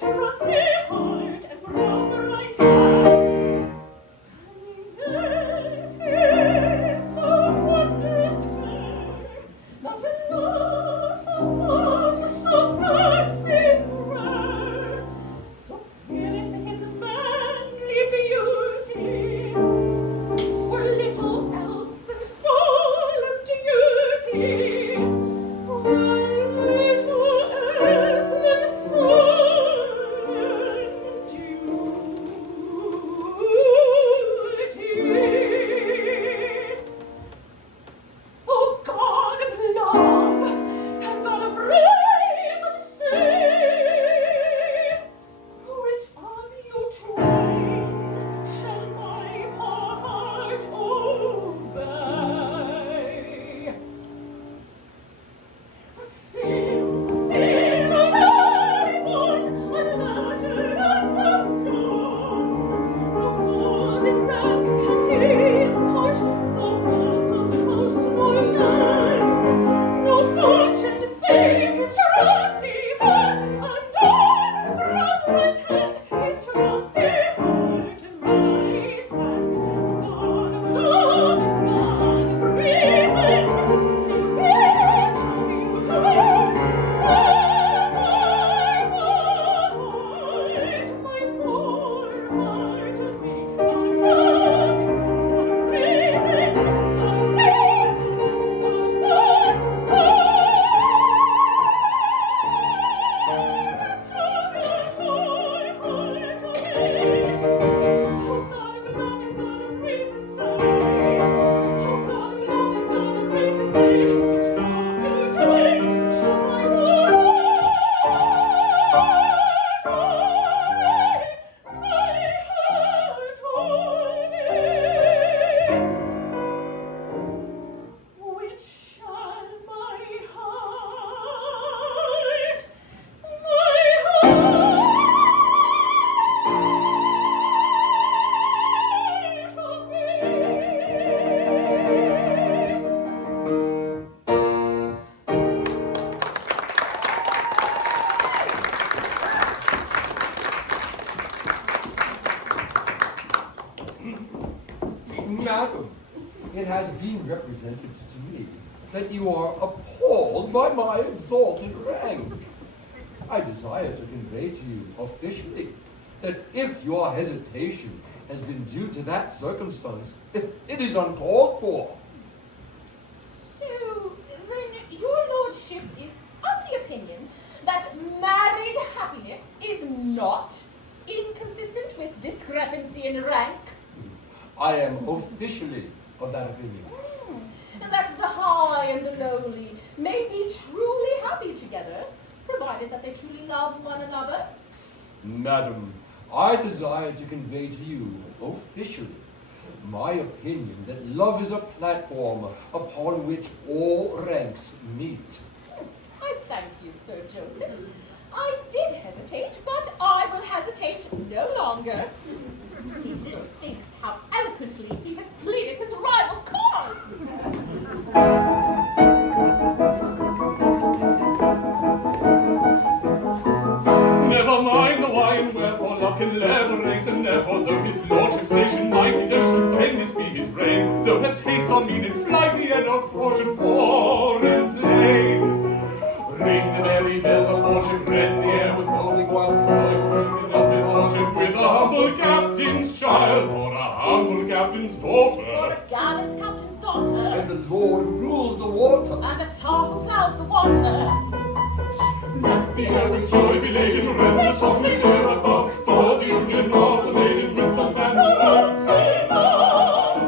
his trusty heart and brown the right hand. And it is so wondrous fair, not a love among so passing rare, so peerless his manly beauty, were little else than solemn duty, were little else than solemn duty. O God of love, and God of reason, say, which of you twain shall my heart obey? Sing, sing, O very born, unlettered and unknown. No golden rank can impart, no wealth of house or land, no fortune save his trusty heart, and on his brown right hand, his trusty heart and right hand. God of love and God of reason, see which of you twain my poor heart of me. God of love, God of reason, God of which shall my heart Madam, it has been represented to me that you are appalled by my exalted rank. I desire to convey to you officially that if your hesitation has been due to that circumstance, it is uncalled for. So, then your lordship is of the opinion that married happiness is not inconsistent with discrepancy in rank? I am officially of that opinion. And that the high and the lowly may be truly happy together, provided that they truly love one another? Madam, I desire to convey to you officially my opinion that love is a platform upon which all ranks meet. I thank you, Sir Joseph. I did hesitate, but I will hesitate no longer. He little thinks how eloquently he has pleaded his rival's cause. Never mind the why and wherefore, luck and level ranks, and therefore, though his lordship's station mighty, though stupendous be his reign, though her tastes are mean and flighty, and her portion poor and plain. Ring the merry bells of fortune, rend the air with rolling wild, rolling up in fortune, with a humble captain's child, for a humble captain's daughter. For a gallant captain's daughter, And the Lord who rules the water. and a tar who plows the water. Let the air with joy be laden, rend the softly air above, for the union of the maiden with the man who loves her love.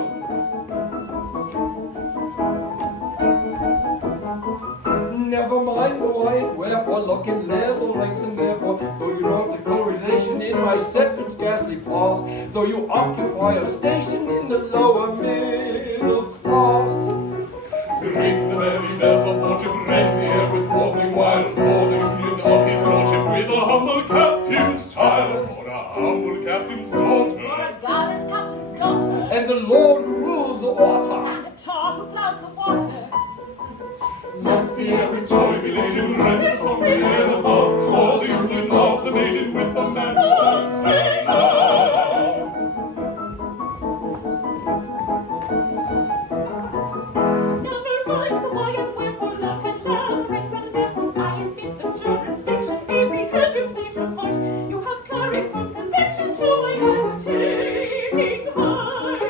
Never mind the why and wherefore, luck and level ranks, and therefore, though you know the correlation in my set would scarcely pass, though you occupy a station in the lower middle class. Ring the merry bells of fortune, rend the air with rolling wild, for the union of his lordship with a humble captain's child, for a humble captain's daughter. For a gallant captain's daughter, And the Lord who rules the water. and a tar who plows the water. Let the air with joy be laden, rend the softly air above, for the union of the maiden union with the man who wants in love. Never mind the why and wherefore, love and labyrinths, and therefore I admit the jurisdiction. Amy, have you played your part? You have carried from conviction to my hesitating heart.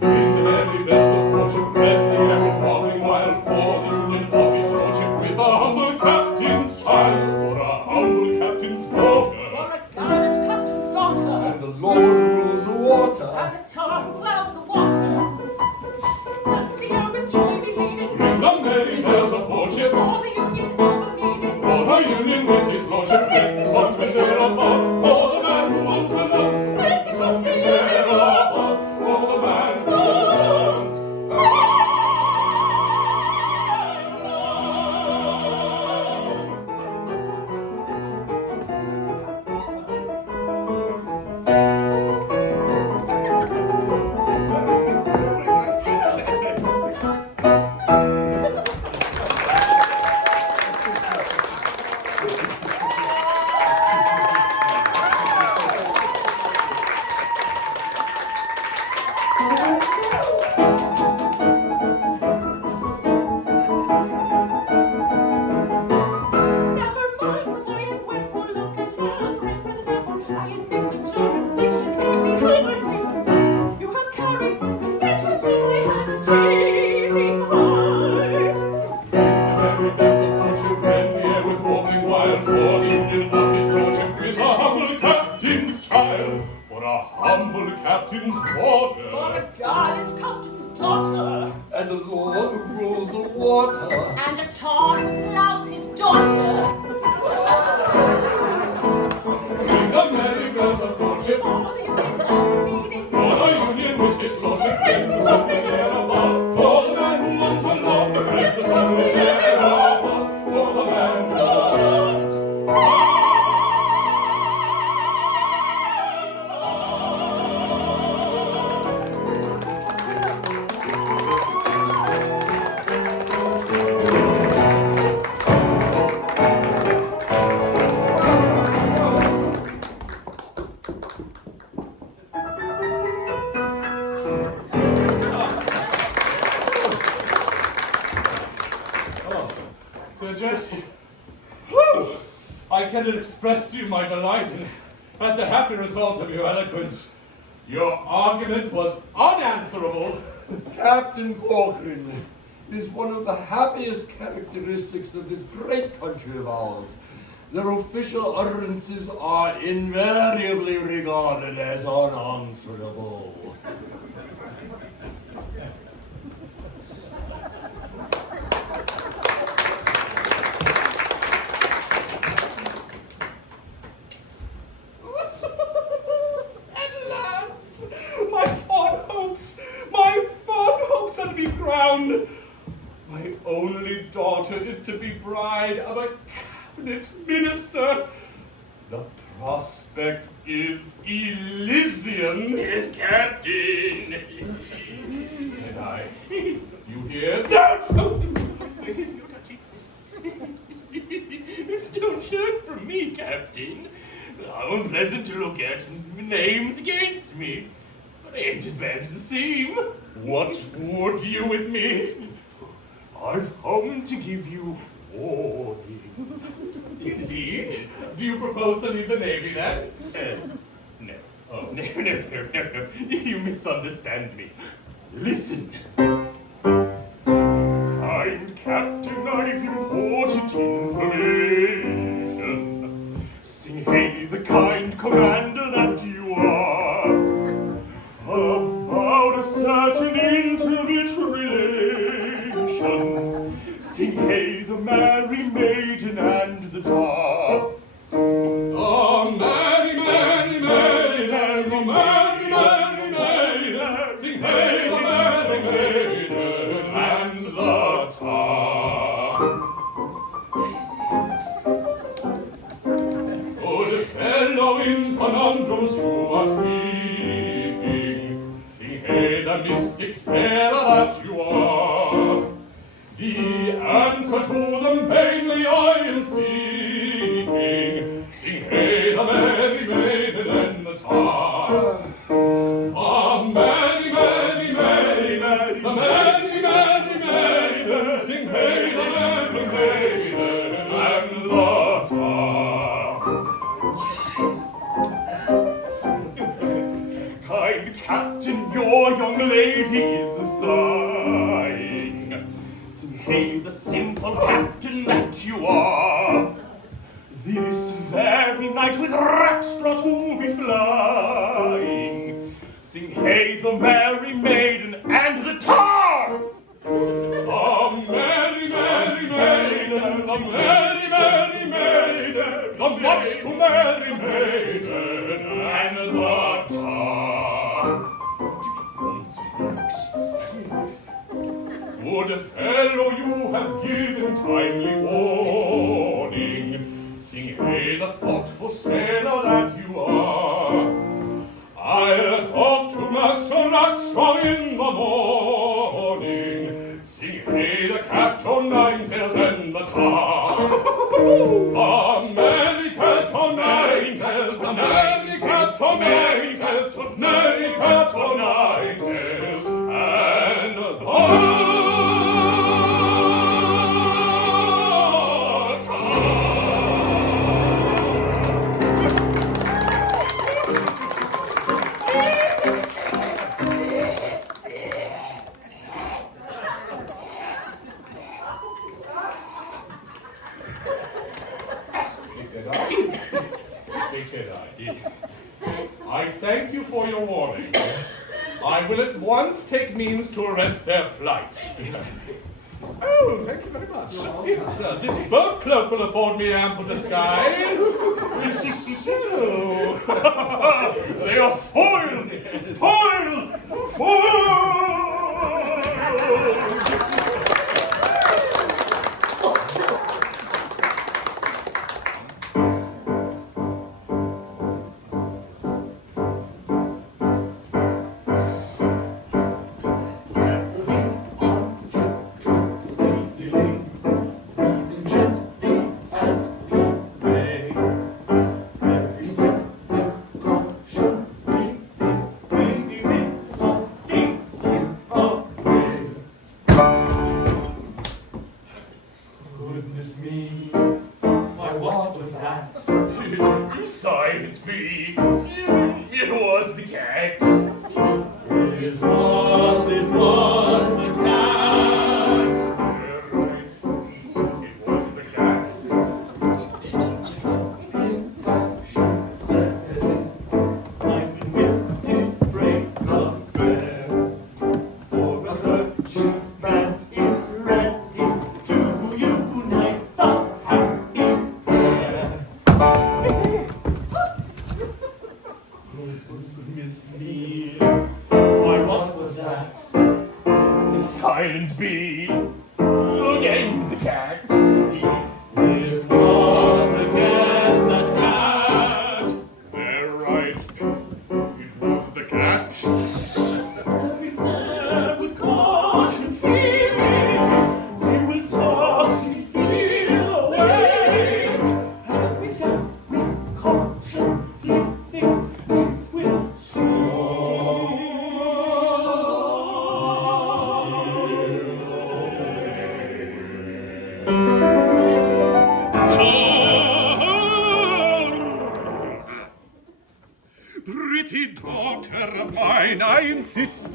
In the merry bells of courtship, red the air with throbbing wild for the union of his lordship with a humble captain's child, for a humble captain's daughter. For a gallant captain's daughter, And the Lord rules the water. and a tar who plows the water. Let the urban joy be leading Ring the merry bells of courtship, for the union of a meaning. for a union with his lordship, ring something there above, for the man who wants to love, ring something there above, for the man who wants. Never mind the why and wherefore, love and labyrinths, and therefore I admit the jurisdiction. Amy, have I played your part? You have carried from conviction to my hesitating heart. Merry bells of courtship, rend the air with warbling wild, for the union of his lordship with a humble captain's child, for a humble captain's daughter. For a gallant captain's daughter, And the Lord who rules the water. and a tar who plows his daughter. Ring the merry bells of courtship, For the union of a meaning. for a union with his lordship, ring something there above, for the man who wants to love, ring something there above, for the man who wants. Sir Joseph, whew, I cannot express to you my delight at the happy result of your eloquence. Your argument was unanswerable. Captain Corcoran is one of the happiest characteristics of this great country of ours. Their official utterances are invariably regarded as unanswerable. At last, my fond hopes are to be crowned. My only daughter is to be bride of a cabinet minister. The prospect is Elysian. Captain. And I, you hear? No! Don't hear from me, Captain. How unpleasant to look at. Names against me. But they ain't as bad as they seem. What would you with me? I've come to give you warning. Indeed? Do you propose to leave the Navy then? No. Oh, no. You misunderstand me. Listen. Kind Captain, I've important information. Sing hey, the kind commander that you are, about a certain intimate relation. Sing hey, the merry maiden and the tar. Oh, merry, merry, merry, merry, oh, merry, merry, merry, merry. Sing hey, the merry maiden and the tar. Good fellow, in conundrums you are speaking. Sing hey, the mystic sailor that you are. The answer to them vainly I am seeking. Sing hey, the Kind captain, your young lady is sighing. Sing hey, the simple captain that you are. This very night with Rackstraw to be flying. Sing hey, the merry maiden and the tar. A merry, merry maiden, a merry, merry maiden, a much too merry maiden, and the tar. Good fellow, you have given timely warning. Sing hey, the thoughtful sailor that you are. I'll talk to Master Rackstraw in the morning. Sing hey, the cat o' nine tails and the tar. A merry cat o' nine tails, a merry cat o' nine tails, a merry cat o' nine tails, and the tar. I thank you for your warning. I will at once take means to arrest their flight. Oh, thank you very much. Yes, this boat cloak will afford me ample disguise. So, they are foiled! Foiled! Foiled!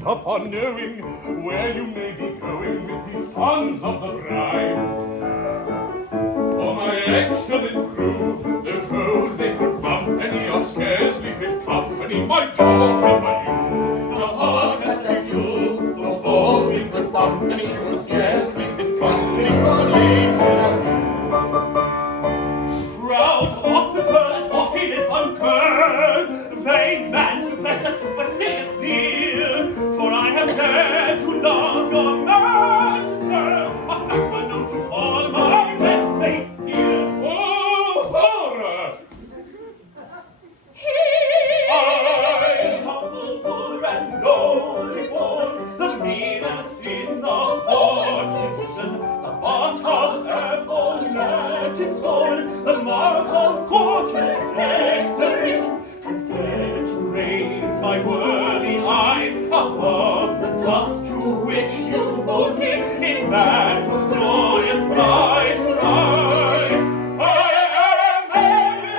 Upon knowing where you may be going with the sons of the bride. For my excellent crew, though foes they could bump, and you're scarcely fit company, my daughter, my you. Now hearken that you, though foes we could bump, and you're scarcely fit company, my lady. Proud officer, haughty lip uncurled, vain man to press a supercilious leer, for I have dared to love your master's girl, a fact well known to all my messmates here. Oh, horror! I, humble, poor, and lowly born, the meanest in the port's division, the bot of epauletted scorn, the mark of court-detect derision, has dared to raise my worthy eyes above the dust to which you'd mold me in manhood's glorious bright rise. I am angry!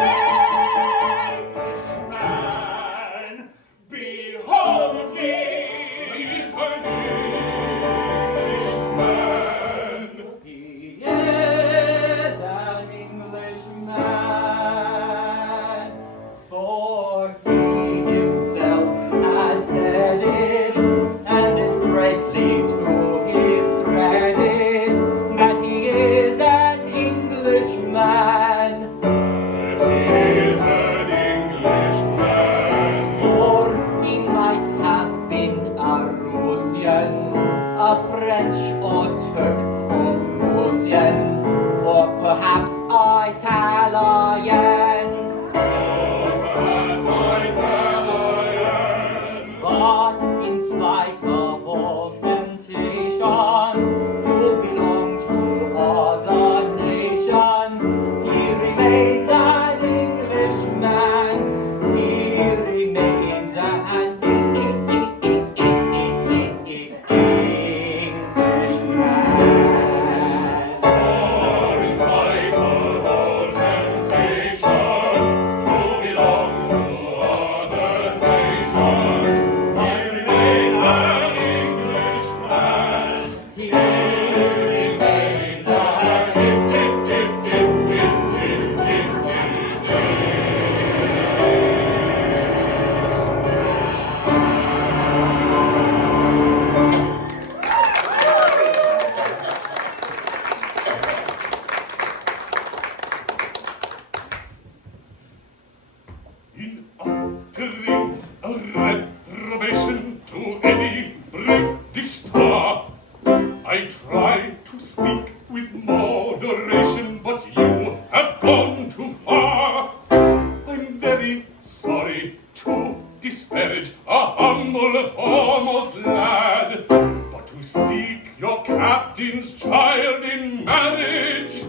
in uttering a reprobation to any British tar. I try to speak with moderation, but you have gone too far. I'm very sorry to disparage a humble farmer's lad, but to seek your captain's child in marriage,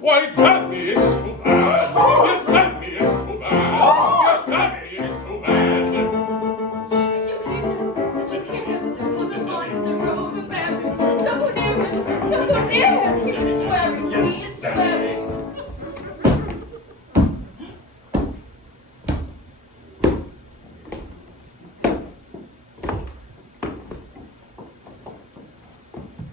why, that is too bad. Yes, that is too bad. Yes, that is too bad. Did you hear him? Did you hear him? There was a monster of the band. Don't go near him. Don't go near him. He was swearing. He is swearing.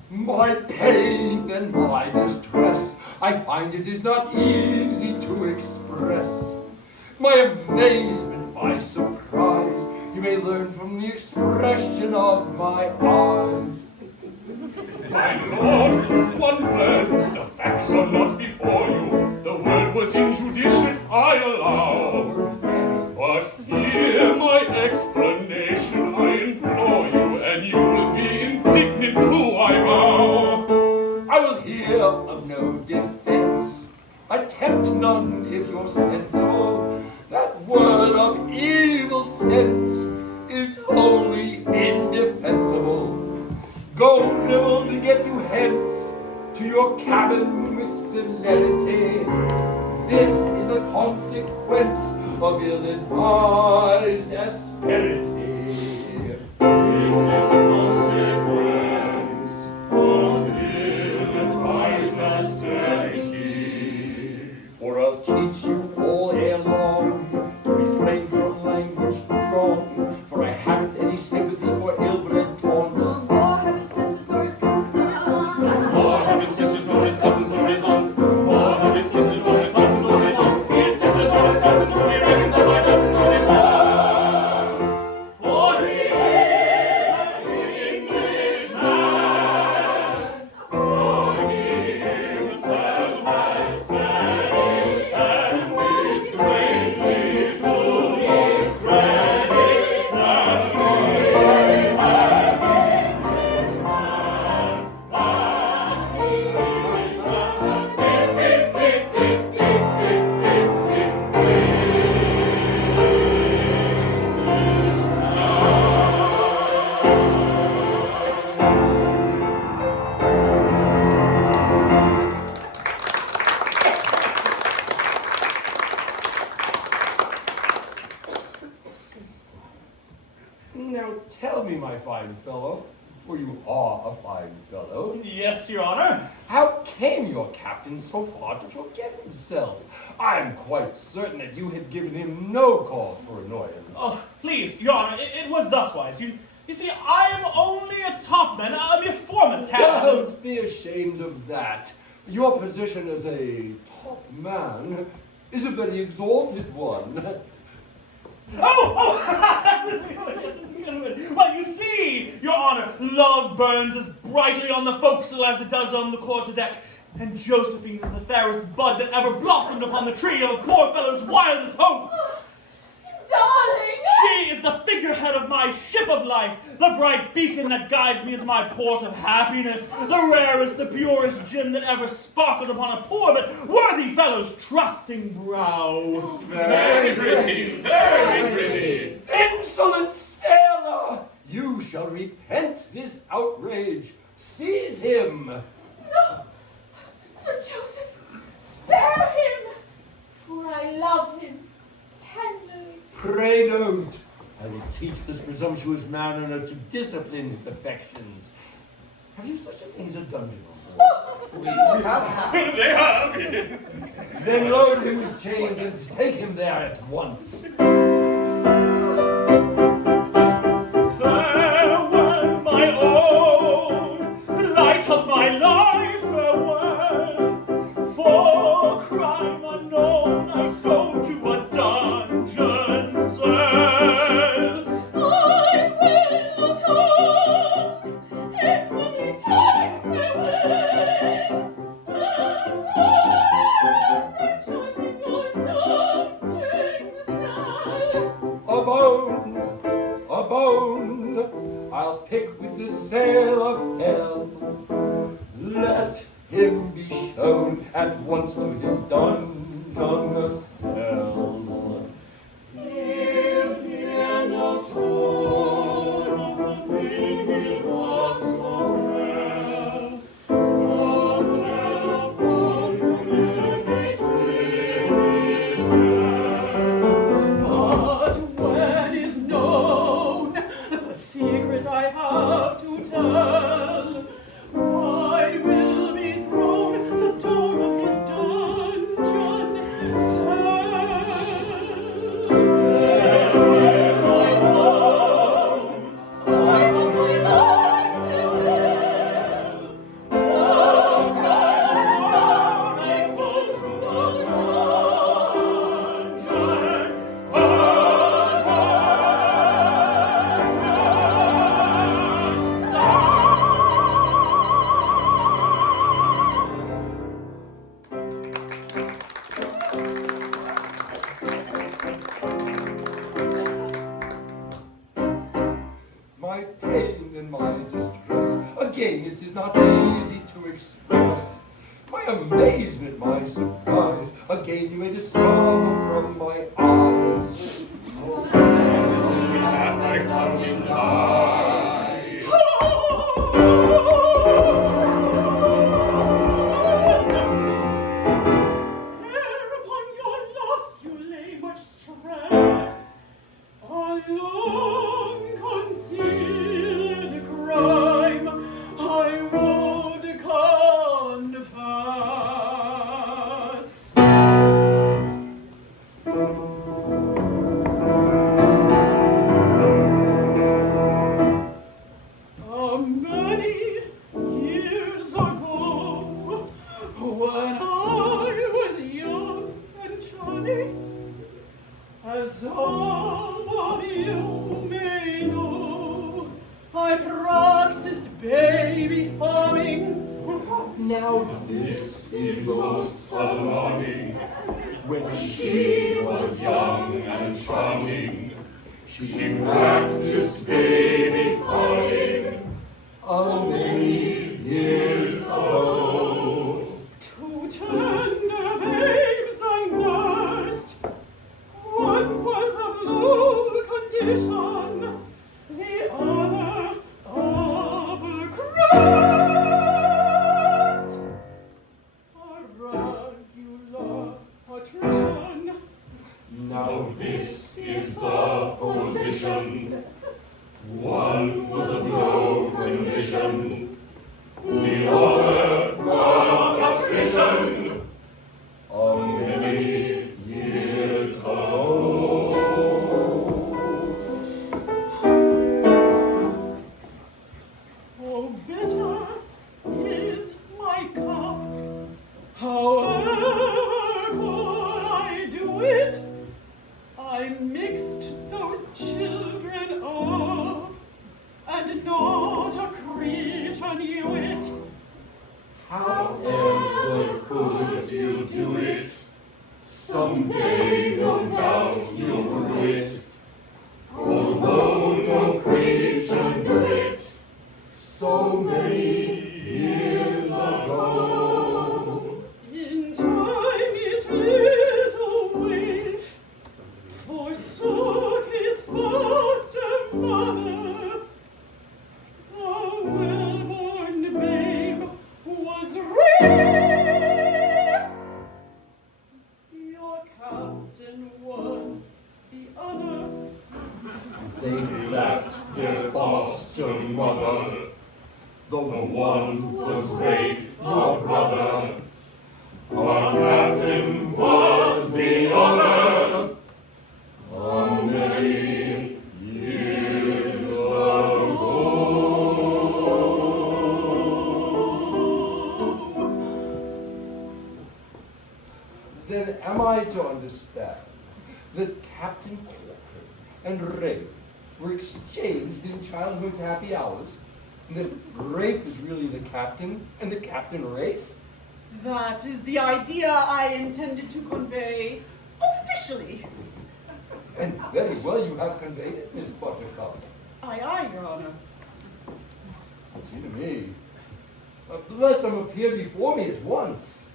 My pain and my distress, I find it is not easy to express. My amazement, my surprise, you may learn from the expression of my eyes. My lord, one word, the facts are not before you. The word was injudicious, I allow. But hear my explanation, I implore you, and you will be indignant too, I vow. I will hear of no defense, attempt none if you're sensible. That word of evil sense is wholly indefensible. Go, nibble, to get you hence to your cabin with celerity. This is the consequence of ill-advised asperity. This is the consequence of ill-advised asperity. For I'll teach you all ere long to refrain from language strong, for I haven't any sympathy for ill-bred taunts. More have his sisters nor his cousins nor his aunts. More have his sisters nor his cousins nor his aunts. More have his sisters nor his cousins nor his aunts. His sisters nor his cousins nor he reckons up by dozens nor his aunts. For he is an Englishman, for he himself has said it, and is greatly to his credit that he is an Englishman, that he is Now tell me, my fine fellow, for you are a fine fellow, Yes, Your Honor. how came your captain so far to forget himself? I am quite certain that you had given him no cause for annoyance. Oh, please, Your Honor, it was thuswise. You see, I am only a topman, a mere foremast hand. Don't be ashamed of that. Your position as a top man is a very exalted one. This is good, yes, this is good. Well, you see, Your Honor, love burns as brightly on the forecastle as it does on the quarter-deck, and Josephine is the fairest bud that ever blossomed upon the tree of a poor fellow's wildest hopes. Darling! She is the figurehead of my ship of life, the bright beacon that guides me into my port of happiness, the rarest, the purest gem that ever sparkled upon a poor but worthy fellow's trusting brow. very pretty, very pretty. Insolent sailor! You shall repent this outrage. Seize him! No! Sir Joseph, spare him! For I love him tenderly. Pray don't. I will teach this presumptuous mariner to discipline his affections. Have you such a thing as a dungeon on board? They have Then load him with chains and take him there at once. Farewell, my own, light of my life, farewell. For crime unknown, I go to a dungeon cell. I will not harm, if only time farewell. And I rejoice in your dungeon cell. a bone, I'll pick with the sailor fell. Let him be shown at once to his dungeon cell. Hear no tone of the baby loves so well. No telephone communicates with his cell. But when is known the secret I have to tell, wide will be thrown the door of his dungeon cell. My pain and my distress, again it is not easy to express. My amazement, my surprise, again you may discover from my eyes. Aspect of his eye. Ere upon your loss you lay much stress, a long concealed crime I would confess. Many years ago, when I was young and charming, as some of you may know, I practiced baby farming. Now This is most alarming. When she was young and charming, she practiced baby farming many years ago. Two tender babes I nursed. One was of low condition, the other upper crust. A regular patrician. Now this is the position. One was of low condition, the other a patrician, many years ago. Oh, bitter is my cup. However could I do it? I mixed those children up, and not a creature knew it. However could you do it? Someday, no doubt, you'll brew it. Although no creature knew it, so many years ago. In time it little waif forsook his foster mother. The well-born babe was Rafe. Your captain was the other. They left their foster mother. The one was Rafe, your brother. Our captain was the other. Many years ago. Then am I to understand that Captain Corcoran and Rafe were exchanged in childhood's happy hours, and that Rafe is really the captain, and the captain Rafe? That is the idea I intended to convey officially. And Very well you have conveyed it, Miss Buttercup. Aye, Your Honor. Dear me. Let them appear before me at once.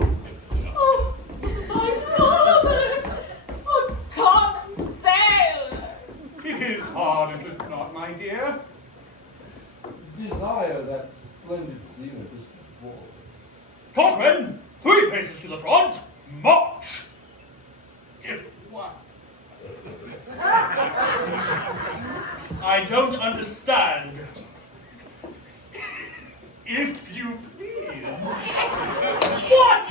Oh, my father! Oh, common sailor! It is hard, is it not, my dear? Desire that splendid seaman to step forward. Corcoran, 3 paces to the front, march! What? I don't understand. If you please. What?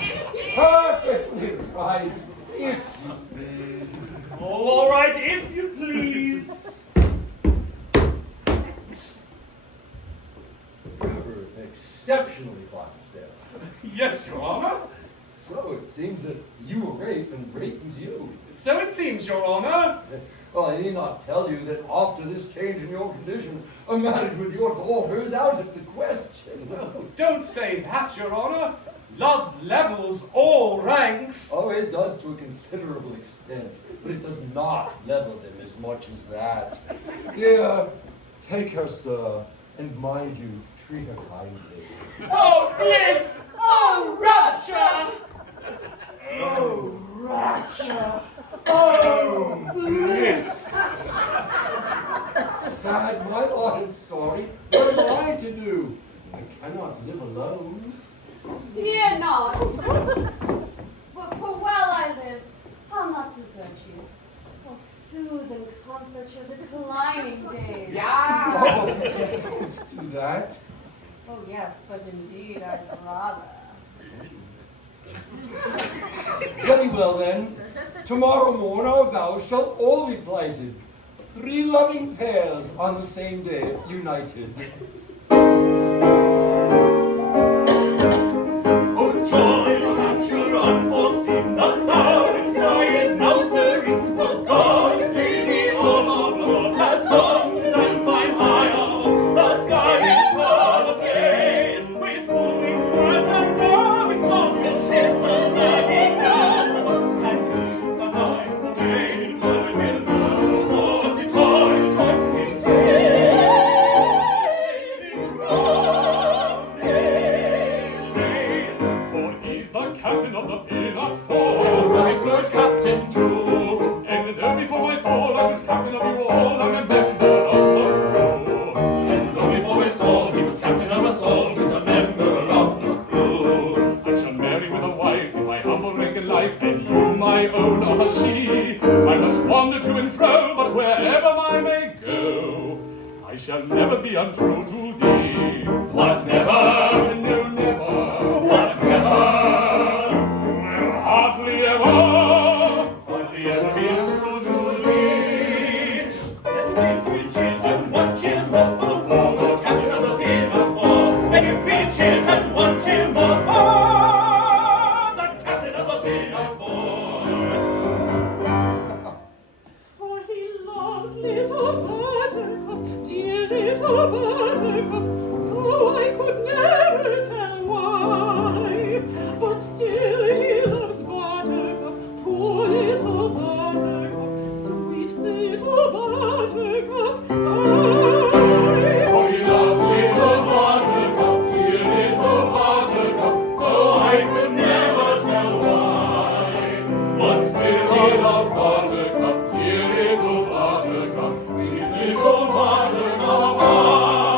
Perfectly right. If you please. Oh, all right, if you please. You're an exceptionally fine sailor. Yes, Your Honor. So it seems that you were Rafe and Rafe was you. So it seems, Your Honor. Well, I need not tell you that after this change in your condition, a marriage with your daughter is out of the question. Don't say that, Your Honor. Love levels all ranks. Oh, it does to a considerable extent, but it does not level them as much as that. Here, take her, sir, and mind you, treat her kindly. Oh, bliss! Oh, rapture! Oh, rapture! Oh, bliss! Sad, my lord, I'm sorry. What am I to do? I cannot live alone. Fear not. For while I live, I'll not desert you. I'll soothe and comfort your declining days. Oh, don't do that. Oh yes, but indeed I'd rather. Very well then. Tomorrow morn our vows shall all be plighted. 3 loving pairs on the same day united. Oh, joy, rapture unforeseen, the clouded sky is now serene. The God daily on our floor has hung his ensign high above. The sky is full ablaze with moving words and loving song will chase the lagging hours above. And if the times of maiden blood will move forth the chorus joy in sailing round days. For he's the captain of the Pinafore. Oh, right good captain true. And though before my fall I was captain of you all, I'm a member of the crew. And though before his fall he was captain of us all, he's a member of the crew. I shall marry with a wife in my humble rank in life, and you my own are she. I must wander to and fro, but wherever I may go, I shall never be untrue to thee. What's never? No, never. What's never? Hardly ever. Hardly ever be untrue to thee. Then give 3 cheers and 1 cheer more for the former captain of the Pinafore. Then give 3 cheers and 1 cheer more for the captain of the Pinafore. For he loves little Buttercup, dear little Buttercup, though I could never tell why. But still he loves Buttercup, poor little Buttercup, sweet little Buttercup. For he loves little Buttercup, dear little Buttercup, though I could never tell why. But still he loves Buttercup, dear little Buttercup, sweet little Buttercup.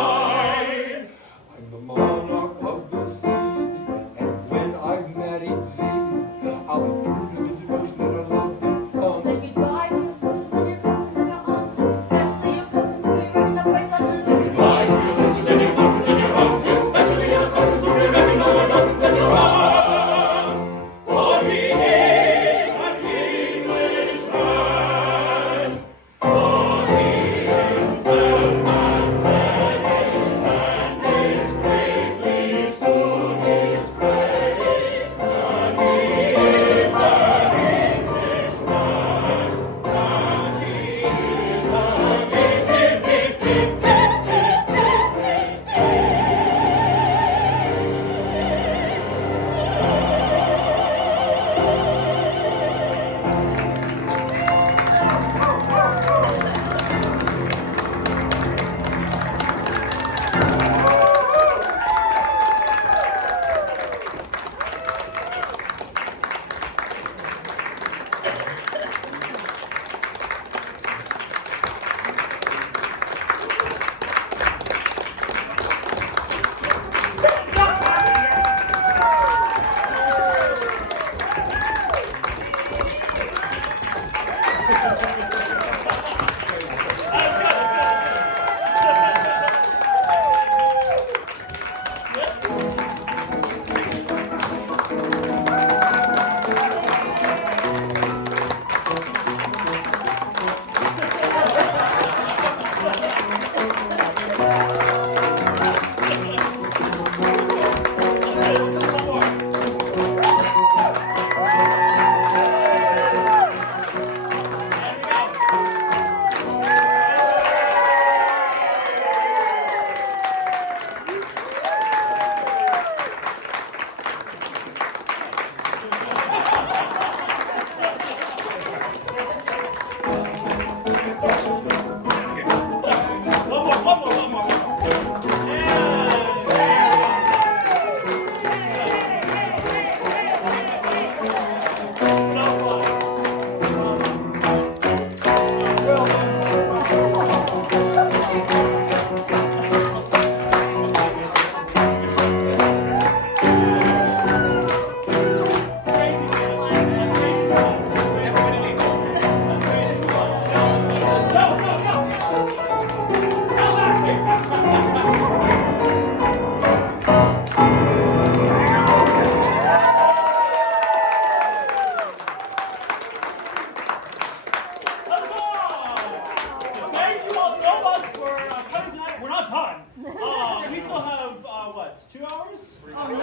what, 2 hours? Oh no!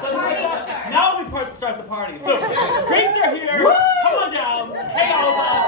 Something like that. Now we start the party. So drinks are here. Come on down. Hang out with us.